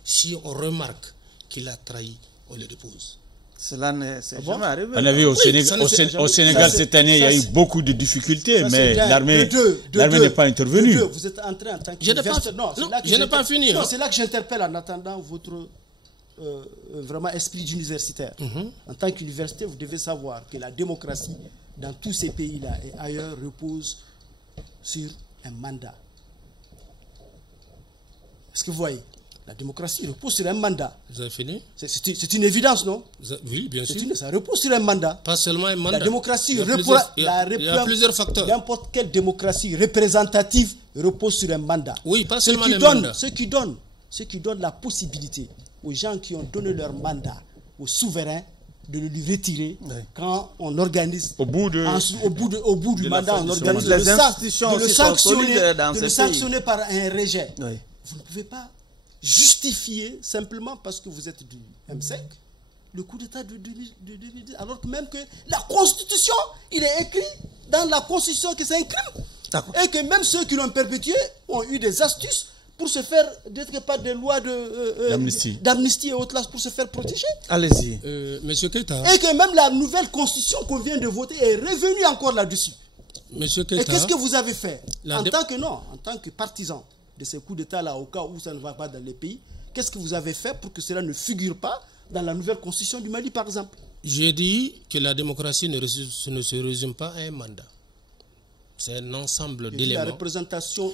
si on remarque qu'il a trahi, on le dépose. Cela ne s'est jamais arrivé. On a vu au Sénégal cette année, il y a eu beaucoup de difficultés, mais l'armée n'est pas intervenue. Vous êtes entré en tant qu'universitaire. Je n'ai pas fini. Non, c'est là que j'interpelle en attendant votre vraiment esprit d'universitaire. En tant qu'universitaire, vous devez savoir que la démocratie dans tous ces pays-là et ailleurs repose sur un mandat. Est-ce que vous voyez? La démocratie repose sur un mandat. Vous avez fini? C'est une évidence, non? Oui, bien sûr. Ça repose sur un mandat. Pas seulement un mandat. La démocratie il y a plusieurs facteurs. N'importe quelle démocratie représentative repose sur un mandat. Oui, pas seulement un mandat. Ce qui donne la possibilité aux gens qui ont donné leur mandat au souverain de le lui retirer quand on organise au bout du mandat, on organise les institutions de le sanctionner par un rejet. Oui. Vous ne pouvez pas justifier simplement parce que vous êtes du M5 le coup d'État de 2010, alors que même que la Constitution, il est écrit dans la Constitution que c'est un crime. Et que même ceux qui l'ont perpétué ont eu des astuces pour se faire, d'être pas des lois d'amnistie et autres pour se faire protéger. Allez-y. Monsieur Keita. Et que même la nouvelle constitution qu'on vient de voter est revenue encore là-dessus. Monsieur Keita. Et qu'est-ce que vous avez fait en tant que partisan de ces coups d'État-là, au cas où ça ne va pas dans les pays, qu'est-ce que vous avez fait pour que cela ne figure pas dans la nouvelle constitution du Mali, par exemple? J'ai dit que la démocratie ne se résume pas à un mandat. C'est un ensemble d'éléments. La représentation,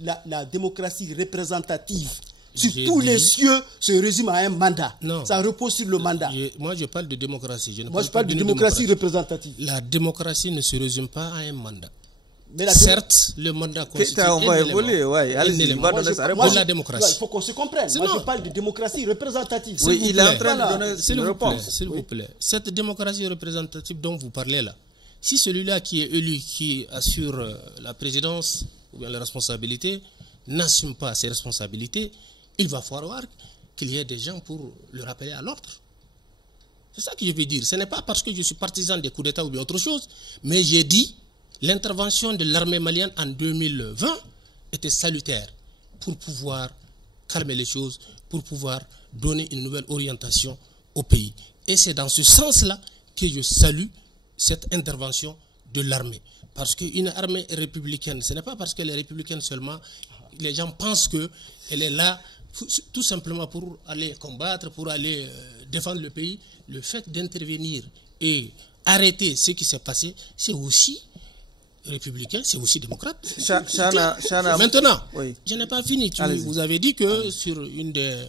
la démocratie représentative sur tous les cieux se résume à un mandat. Non. Ça repose sur le mandat. Moi, je parle de démocratie. Moi, je parle de démocratie représentative. La démocratie ne se résume pas à un mandat. Mais certes, le mandat constitue on va évoluer, la démocratie. Il faut qu'on se comprenne. Moi, je parle de démocratie représentative. Oui, il est en train de donner une réponse. S'il vous plaît. Cette démocratie représentative dont vous parlez là, si celui-là qui est élu, qui assure la présidence ou bien la responsabilité, n'assume pas ses responsabilités, il va falloir qu'il y ait des gens pour le rappeler à l'ordre. C'est ça que je veux dire. Ce n'est pas parce que je suis partisan des coups d'État ou bien autre chose, mais j'ai dit l'intervention de l'armée malienne en 2020 était salutaire pour pouvoir calmer les choses, pour pouvoir donner une nouvelle orientation au pays. Et c'est dans ce sens-là que je salue cette intervention de l'armée. Parce qu'une armée républicaine, ce n'est pas parce qu'elle est républicaine seulement, les gens pensent qu'elle est là tout simplement pour aller combattre, pour aller défendre le pays. Le fait d'intervenir et arrêter ce qui s'est passé, c'est aussi républicain, c'est aussi démocrate. Maintenant, oui. Je n'ai pas fini. Vous avez dit que sur une des,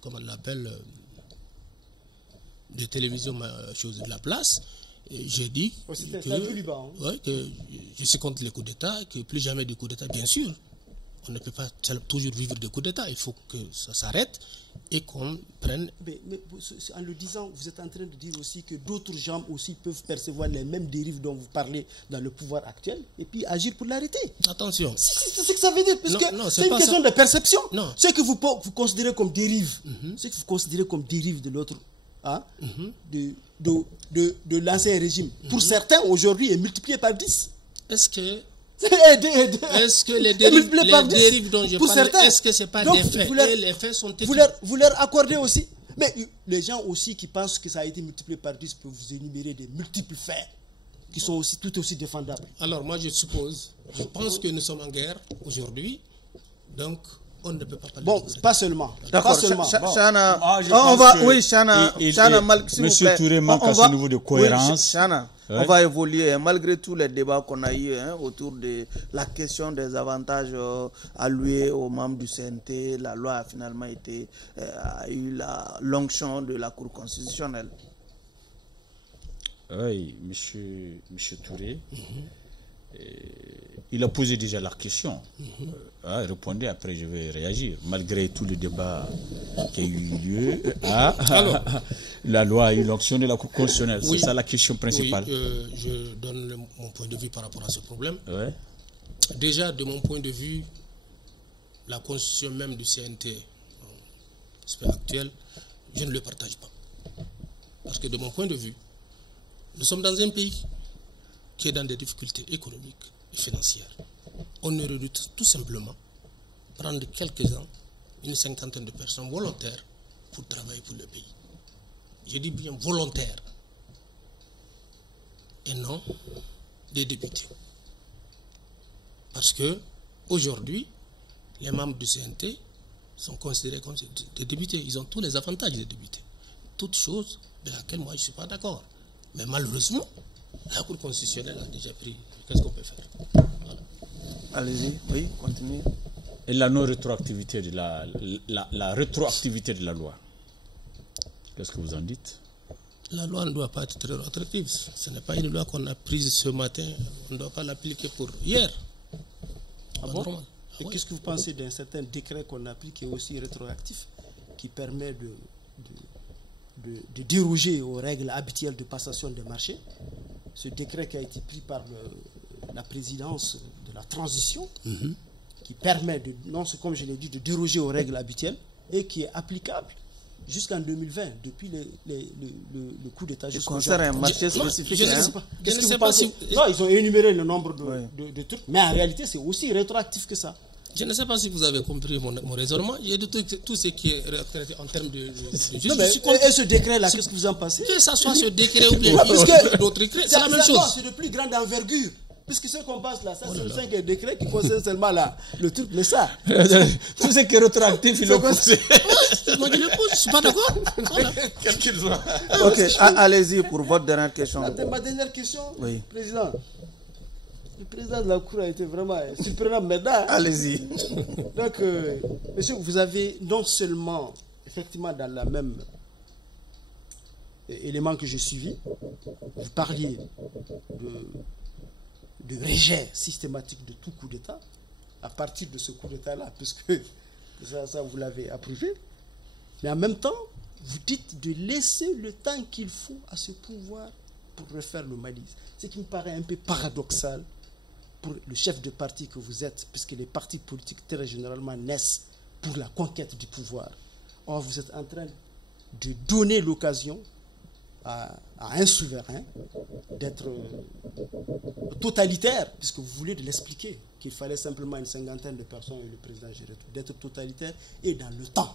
comment on l'appelle, des télévisions de la place, j'ai dit que je suis contre les coups d'État, que plus jamais de coups d'État, bien sûr. On ne peut pas toujours vivre de coups d'État. Il faut que ça s'arrête et qu'on prenne... Mais en le disant, vous êtes en train de dire aussi que d'autres gens aussi peuvent percevoir les mêmes dérives dont vous parlez dans le pouvoir actuel et puis agir pour l'arrêter. Attention. C'est ce que ça veut dire, puisque c'est une question de perception. Non. Ce que vous considérez comme dérive, ce que vous considérez comme dérive de l'autre, hein, de l'ancien régime, pour certains aujourd'hui est multiplié par 10. Est-ce que les dérives dont je parle, est-ce que ce n'est pas des faits? Et les faits sont écrits. Vous leur accordez aussi. Mais les gens aussi qui pensent que ça a été multiplié par 10 peuvent vous énumérer des multiples faits qui sont aussi tout aussi défendables. Alors moi je pense que nous sommes en guerre aujourd'hui, donc on ne peut pas parler de pas seulement. D'accord, Chana, on va, oui, Chana, Monsieur Touré manque à ce niveau de cohérence. Chana, on va évoluer, malgré tous les débats qu'on a eu autour de la question des avantages alloués aux membres du CNT. La loi a finalement a eu l'onction de la Cour constitutionnelle. Oui, monsieur Touré, il a posé déjà la question. Répondez, après je vais réagir. Malgré tout le débat qui a eu lieu, la loi a eu l'onction de la Cour constitutionnelle. Oui, c'est ça la question principale. Oui, je donne mon point de vue par rapport à ce problème. Ouais. Déjà, de mon point de vue, la constitution même du CNT actuel, je ne le partage pas. Parce que de mon point de vue, nous sommes dans un pays qui est dans des difficultés économiques et financières. On aurait dû tout simplement prendre quelques-uns, une cinquantaine de personnes volontaires pour travailler pour le pays. je dis bien volontaires, et non des députés. Parce que aujourd'hui, les membres du CNT sont considérés comme des députés. Ils ont tous les avantages des députés. Toutes choses de laquelle moi je ne suis pas d'accord. Mais malheureusement, la Cour constitutionnelle a déjà pris. Qu'est-ce qu'on peut faire? Voilà. Allez-y, oui, continuez. Et la non-rétroactivité de la rétroactivité de la loi. Qu'est-ce que vous en dites? La loi ne doit pas être très rétroactive. Ce n'est pas une loi qu'on a prise ce matin. On ne doit pas l'appliquer pour hier. Ah bon? Et qu'est-ce que vous pensez d'un certain décret qu'on applique qui est aussi rétroactif, qui permet de déroger aux règles habituelles de passation des marchés? Ce décret qui a été pris par la présidence de la transition, qui permet, comme je l'ai dit, de déroger aux règles habituelles et qui est applicable jusqu'en 2020, depuis le coup d'État. Il concerne un marché spécifique. Qu'est-ce que vous pensez? Non, ils ont énuméré le nombre de trucs, mais en réalité, c'est aussi rétroactif que ça. Je ne sais pas si vous avez compris mon raisonnement. Il y a tout ce qui est rétroactif en termes de justice. Et ce décret-là, qu'est-ce que vous en pensez? Que ça soit ce décret ou bien d'autres décrets, c'est la même chose. C'est de plus grande envergure. Puisque ce qu'on passe là, ça c'est le 5e décret qui concerne seulement le truc, mais ça. Tout ce qui est rétroactif, il le pousse. Moi je le pousse, je ne suis pas d'accord. Voilà. Quel qu'il soit. Ok, allez-y pour votre dernière question. Ma dernière question, oui. Président. Le président de la Cour a été vraiment surprenant maintenant. Allez-y. Donc, monsieur, vous avez non seulement, effectivement, dans la même élément que j'ai suivi, vous parliez de rejet systématique de tout coup d'État, à partir de ce coup d'État-là, puisque ça vous l'avez approuvé, mais en même temps, vous dites de laisser le temps qu'il faut à ce pouvoir pour refaire le Mali. Ce qui me paraît un peu paradoxal pour le chef de parti que vous êtes, puisque les partis politiques très généralement naissent pour la conquête du pouvoir. Or, vous êtes en train de donner l'occasion à un souverain d'être totalitaire, puisque vous voulez de l'expliquer, qu'il fallait simplement une cinquantaine de personnes et le président gérait tout, d'être totalitaire et dans le temps.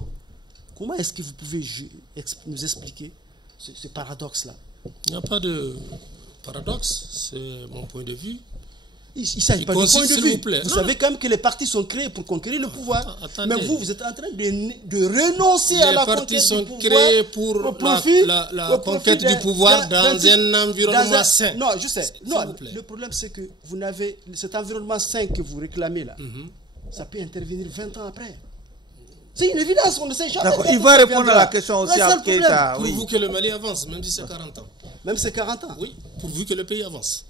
Comment est-ce que vous pouvez nous expliquer ce paradoxe-là? Il n'y a pas de paradoxe, c'est mon point de vue. Il ne s'agit pas de point de vue. Vous savez quand même que les partis sont créés pour conquérir le pouvoir. Attendez. Mais vous êtes en train de renoncer à la conquête du pouvoir. Les partis sont créés pour la conquête du pouvoir dans un environnement sain. Non, je sais. Non, le problème c'est que vous n'avez cet environnement sain que vous réclamez là. Ça peut intervenir 20 ans après. C'est une évidence, on ne sait jamais. D'accord, il va répondre à la question aussi à Keita. Pourvu que le Mali avance, même si c'est 40 ans. Même si c'est 40 ans? Oui, pourvu que le pays avance.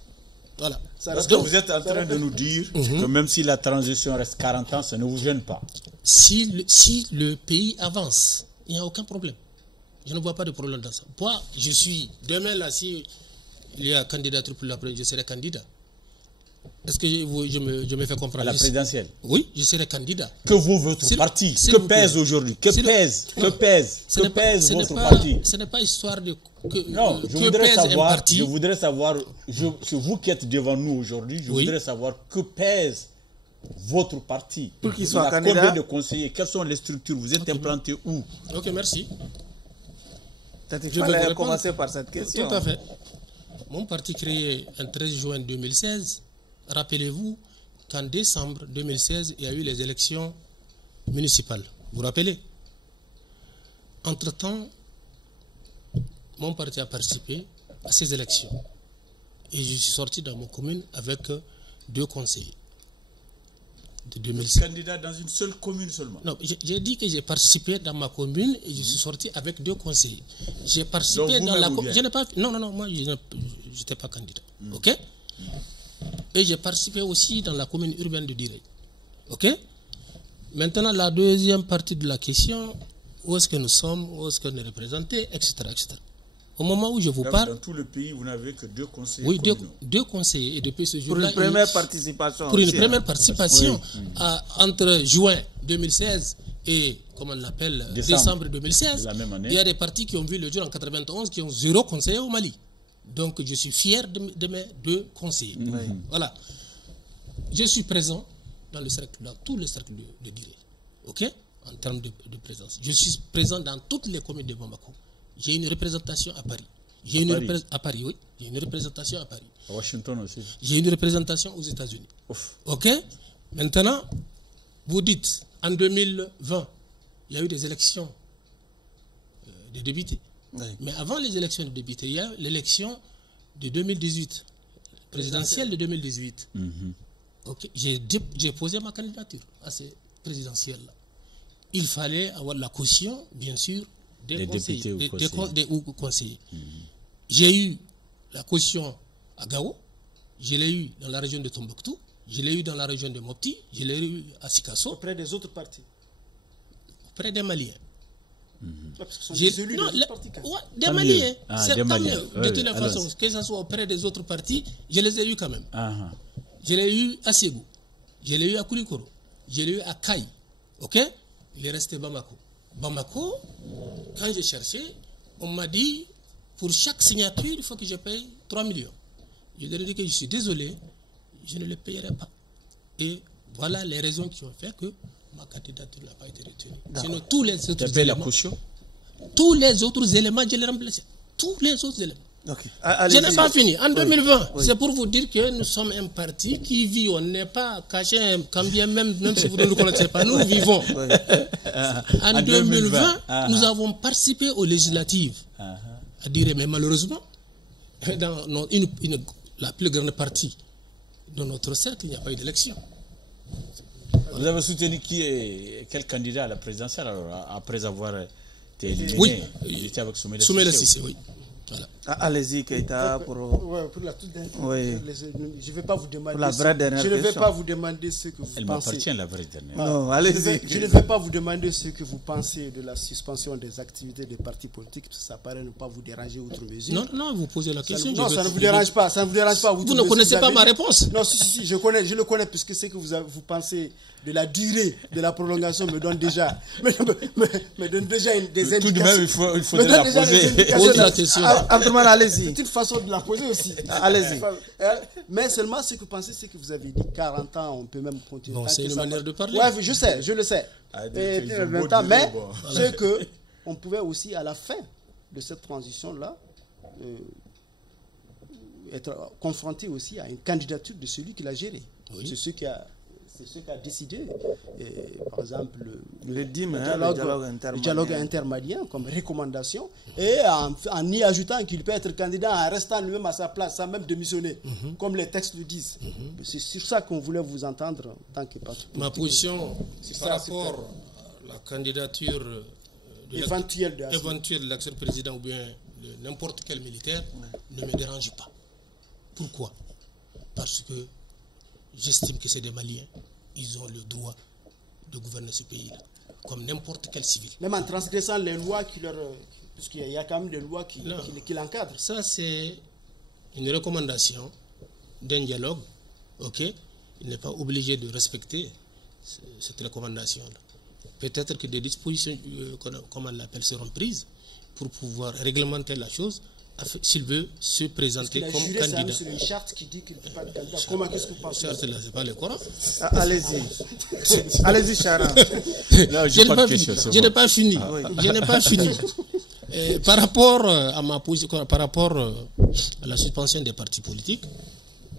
Voilà. Parce que vous êtes en train de nous dire que même si la transition reste 40 ans, ça ne vous gêne pas. Si le pays avance, il n'y a aucun problème. Je ne vois pas de problème dans ça. Moi, je suis, demain là, si il y a candidature pour la présidentielle, je serai candidat. Est-ce que je me fais comprendre? À la présidentielle? Oui, je serai candidat. Que vaut votre parti? Que pèse aujourd'hui? Que pèse votre parti? Ce n'est pas histoire de... Non, je voudrais savoir, c'est vous qui êtes devant nous aujourd'hui, je voudrais savoir que pèse votre parti. Pour qu'il soit candidat. Combien de conseillers? Quelles sont les structures? Vous êtes implanté où? Ok, merci. Je vais commencer par cette question. Tout à fait. Mon parti créé le 13 juin 2016. Rappelez-vous qu'en décembre 2016, il y a eu les élections municipales. Vous vous rappelez? Entre-temps, mon parti a participé à ces élections. Et je suis sorti dans mon commune avec 2 conseillers. De 2016. Candidat dans une seule commune seulement? Non, j'ai dit que j'ai participé dans ma commune et je suis sorti avec 2 conseillers. J'ai participé dans la commune. Non, moi je n'étais pas candidat. Ok? Et j'ai participé aussi dans la commune urbaine de Direy. Ok? Maintenant, la deuxième partie de la question, où est-ce que nous sommes, où est-ce qu'on est représenté, etc., etc. Au moment où je vous parle... Dans tout le pays, vous n'avez que 2 conseillers. Oui, 2 conseillers. Et depuis ce jour-là... Pour une première participation. Pour une première participation, entre juin 2016 et, comment on l'appelle, décembre 2016, la même année. Il y a des partis qui ont vu le jour en 91 qui ont 0 conseiller au Mali. Donc, je suis fier de mes 2 conseillers. Voilà. Je suis présent dans tout le cercle de Direy. OK? En termes de présence. Je suis présent dans toutes les communes de Bamako. j'ai une représentation à Paris. À Paris, oui. J'ai une représentation à Paris. À Washington aussi. J'ai une représentation aux États-Unis. Ok? Maintenant, vous dites, en 2020, il y a eu des élections de députés. Oui. Mais avant les élections de députés, il y a l'élection de 2018, présidentielle de 2018. Ok, j'ai posé ma candidature à ces présidentielles-là. Il fallait avoir la caution, bien sûr, des conseillers, ou conseillers. J'ai eu la caution à Gao, je l'ai eu dans la région de Tombouctou, je l'ai eu dans la région de Mopti, je l'ai eu à Sikasso. Auprès des autres partis. Auprès des Maliens. Parce que ce sont des élus des autres partis. Des Maliens. C'est tant Maliens. mieux. De toute façon, que ce soit auprès des autres partis, je les ai eus quand même. Je l'ai eu à Ségou, je l'ai eu à Koulikoro, je l'ai eu à Kaï. Ok? Il est resté Bamako. Bamako, quand j'ai cherché, on m'a dit, pour chaque signature, il faut que je paye 3 millions. Je leur ai dit que je suis désolé, je ne le payerai pas. Et voilà les raisons qui ont fait que ma candidature n'a pas été retenue. Sinon, tous les autres éléments, la caution? Tous les autres éléments, je les remplacé. Tous les autres éléments. Okay. Je n'ai pas fini. En 2020, c'est pour vous dire que nous sommes un parti qui vit. On n'est pas caché, quand bien même si vous ne le connaissez pas, nous vivons. En 2020, nous avons participé aux législatives. À dire, mais malheureusement, dans la plus grande partie de notre cercle, il n'y a pas eu d'élection. Vous avez soutenu quel candidat à la présidentielle alors, après avoir été éliminé? Oui, il était avec Soumaïla Cissé, oui. Voilà. Allez-y, Keïta, pour la toute dernière. Oui. Je ne vais pas vous demander. La vraie dernière je ne vais question. pas vous demander ce que vous Elle pensez. m'appartient, la vraie dernière. Non, allez-y. Je ne vais pas vous demander ce que vous pensez de la suspension des activités des partis politiques, parce que ça paraît ne pas vous déranger outre mesure. Non, non, vous posez la question. Non, ça ne vous dérange pas. Ça ne vous dérange pas. Vous ne connaissez pas ma réponse. Non, si, je le connais, puisque c'est que vous pensez de la durée de la prolongation me donne déjà, me donne déjà des indications. Tout de même, il faut la poser. Pose la question. Abdourahmane, allez-y. C'est une façon de la poser aussi. Allez-y. Mais seulement ce que vous pensez, c'est que vous avez dit 40 ans, on peut même continuer. Bon, c'est une manière de parler. Oui, je sais, je le sais. Et 20 ans, mais c'est qu'on pouvait aussi, à la fin de cette transition-là, être confronté aussi à une candidature de celui qui l'a géré. Oui. C'est ce qui a décidé, par exemple, le dialogue intermalien comme recommandation, et en y ajoutant qu'il peut être candidat en restant lui-même à sa place, sans même démissionner, comme les textes le disent. C'est sur ça qu'on voulait vous entendre en tant que parti politique. Ma position par rapport à la candidature éventuelle de l'actuel président ou bien de n'importe quel militaire ne me dérange pas. Pourquoi? Parce que j'estime que c'est des Maliens. Ils ont le droit de gouverner ce pays-là, comme n'importe quel civil. Même en transgressant les lois puisqu'il y a quand même des lois qui l'encadrent. Ça, c'est une recommandation d'un dialogue. Ok, il n'est pas obligé de respecter cette recommandation-là. Peut-être que des dispositions, comme on l'appelle, seront prises pour pouvoir réglementer la chose. S'il veut se présenter comme candidat. C'est une charte qui dit qu'il ne peut pas être candidat. Comment qu'est-ce que vous pensez? Charte là, c'est pas le Coran. Allez-y. Allez-y, Chara. Je n'ai pas fini. Je n'ai pas fini. Par rapport à ma position, par rapport à la suspension des partis politiques,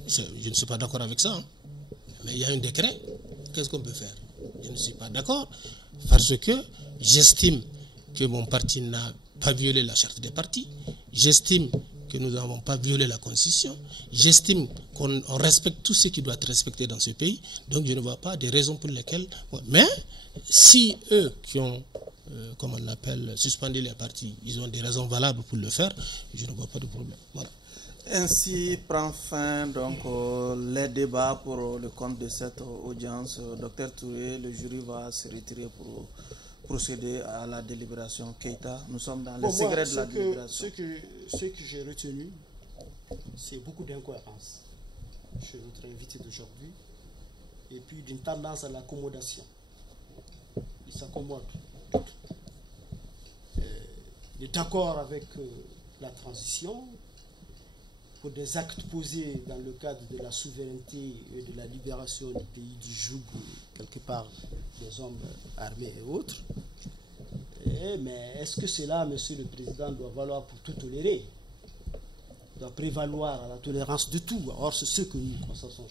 je ne suis pas d'accord avec ça. Mais il y a un décret. Qu'est-ce qu'on peut faire? Je ne suis pas d'accord parce que j'estime que mon parti n'a pas violé la charte des partis. J'estime que nous n'avons pas violé la Constitution. J'estime qu'on respecte tout ce qui doit être respecté dans ce pays. Donc je ne vois pas des raisons pour lesquelles... Mais si eux qui ont, comme on appelle, suspendu les partis, ils ont des raisons valables pour le faire, je ne vois pas de problème. Voilà. Ainsi prend fin donc les débats pour le compte de cette audience. Docteur Touré, le jury va se retirer pour procéder à la délibération. Keïta, nous sommes dans le secret de la délibération. Ce que j'ai retenu, c'est beaucoup d'incohérence chez notre invité d'aujourd'hui, et puis d'une tendance à l'accommodation. Il s'accommode. Il est d'accord avec la transition pour des actes posés dans le cadre de la souveraineté et de la libération du pays du joug, quelque part, des hommes armés et autres. Et mais est-ce que cela, Monsieur le Président, doit valoir pour tout tolérer? Doit prévaloir à la tolérance de tout. Or, c'est ce que nous constatons.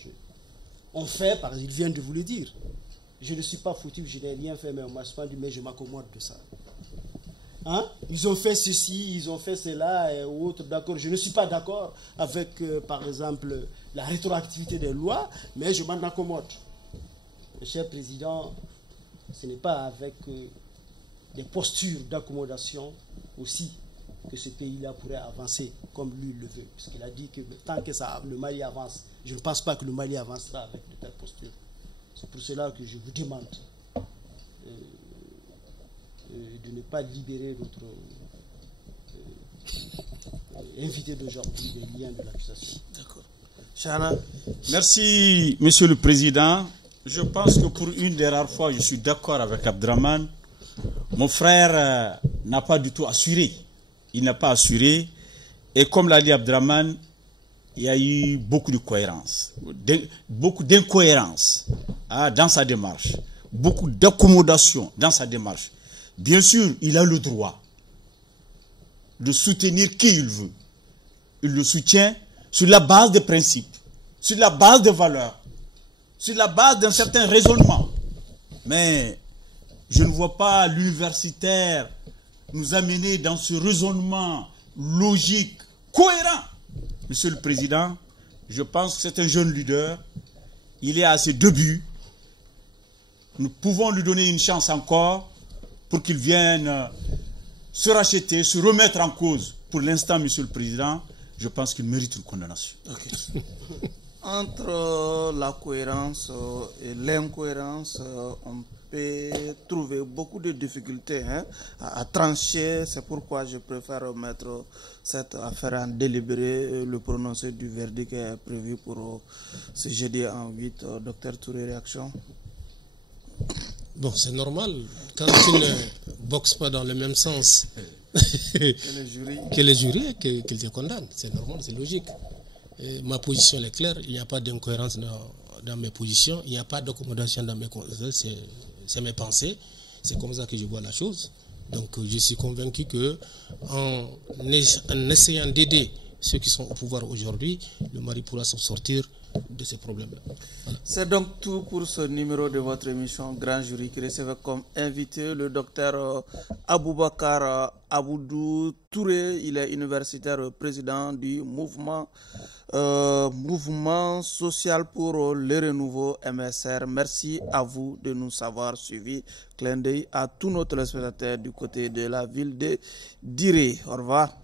On fait, parce qu'il vient de vous le dire. Je ne suis pas foutu, je n'ai rien fait, mais on m'a suspendu, mais je m'accommode de ça. Hein? Ils ont fait ceci, ils ont fait cela, ou autre, d'accord. Je ne suis pas d'accord avec, par exemple, la rétroactivité des lois, mais je m'en accommode. Cher Président, ce n'est pas avec des postures d'accommodation aussi que ce pays-là pourrait avancer comme lui le veut. Parce qu'il a dit que tant que le Mali avance, je ne pense pas que le Mali avancera avec de telles postures. C'est pour cela que je vous demande de ne pas libérer notre invité d'aujourd'hui des liens de l'accusation. D'accord. Chana. Merci, Monsieur le Président. Je pense que pour une des rares fois, je suis d'accord avec Abdraman. Mon frère n'a pas du tout assuré. Il n'a pas assuré. Et comme l'a dit Abdraman, il y a eu beaucoup de cohérence, beaucoup d'incohérence dans sa démarche, beaucoup d'accommodation dans sa démarche. Bien sûr, il a le droit de soutenir qui il veut. Il le soutient sur la base des principes, sur la base des valeurs, sur la base d'un certain raisonnement. Mais je ne vois pas l'universitaire nous amener dans ce raisonnement logique, cohérent. Monsieur le Président, je pense que c'est un jeune leader. Il est à ses débuts. Nous pouvons lui donner une chance encore pour qu'il vienne se racheter, se remettre en cause. Pour l'instant, Monsieur le Président, je pense qu'il mérite une condamnation. Okay. Entre la cohérence et l'incohérence, on peut trouver beaucoup de difficultés à trancher. C'est pourquoi je préfère mettre cette affaire en délibéré. Le prononcé du verdict est prévu pour ce jeudi en 8. Docteur Touré, réaction? Bon, c'est normal. Quand tu ne boxes pas dans le même sens que les jurys, qu'ils te condamnent. C'est normal, c'est logique. Et ma position est claire. Il n'y a pas d'incohérence dans mes positions. Il n'y a pas d'accommodation dans mes conseils. C'est mes pensées. C'est comme ça que je vois la chose. Donc, je suis convaincu que en essayant d'aider ceux qui sont au pouvoir aujourd'hui, le Mali pourra s'en sortir de ces problèmes-là. Voilà. C'est donc tout pour ce numéro de votre émission Grand Jury qui recevait comme invité le docteur Aboubakar Aboudou Touré. Il est universitaire, président du mouvement social pour le renouveau MSR. Merci à vous de nous avoir suivis. Clin d'œil à tous nos téléspectateurs du côté de la ville de Diré. Au revoir.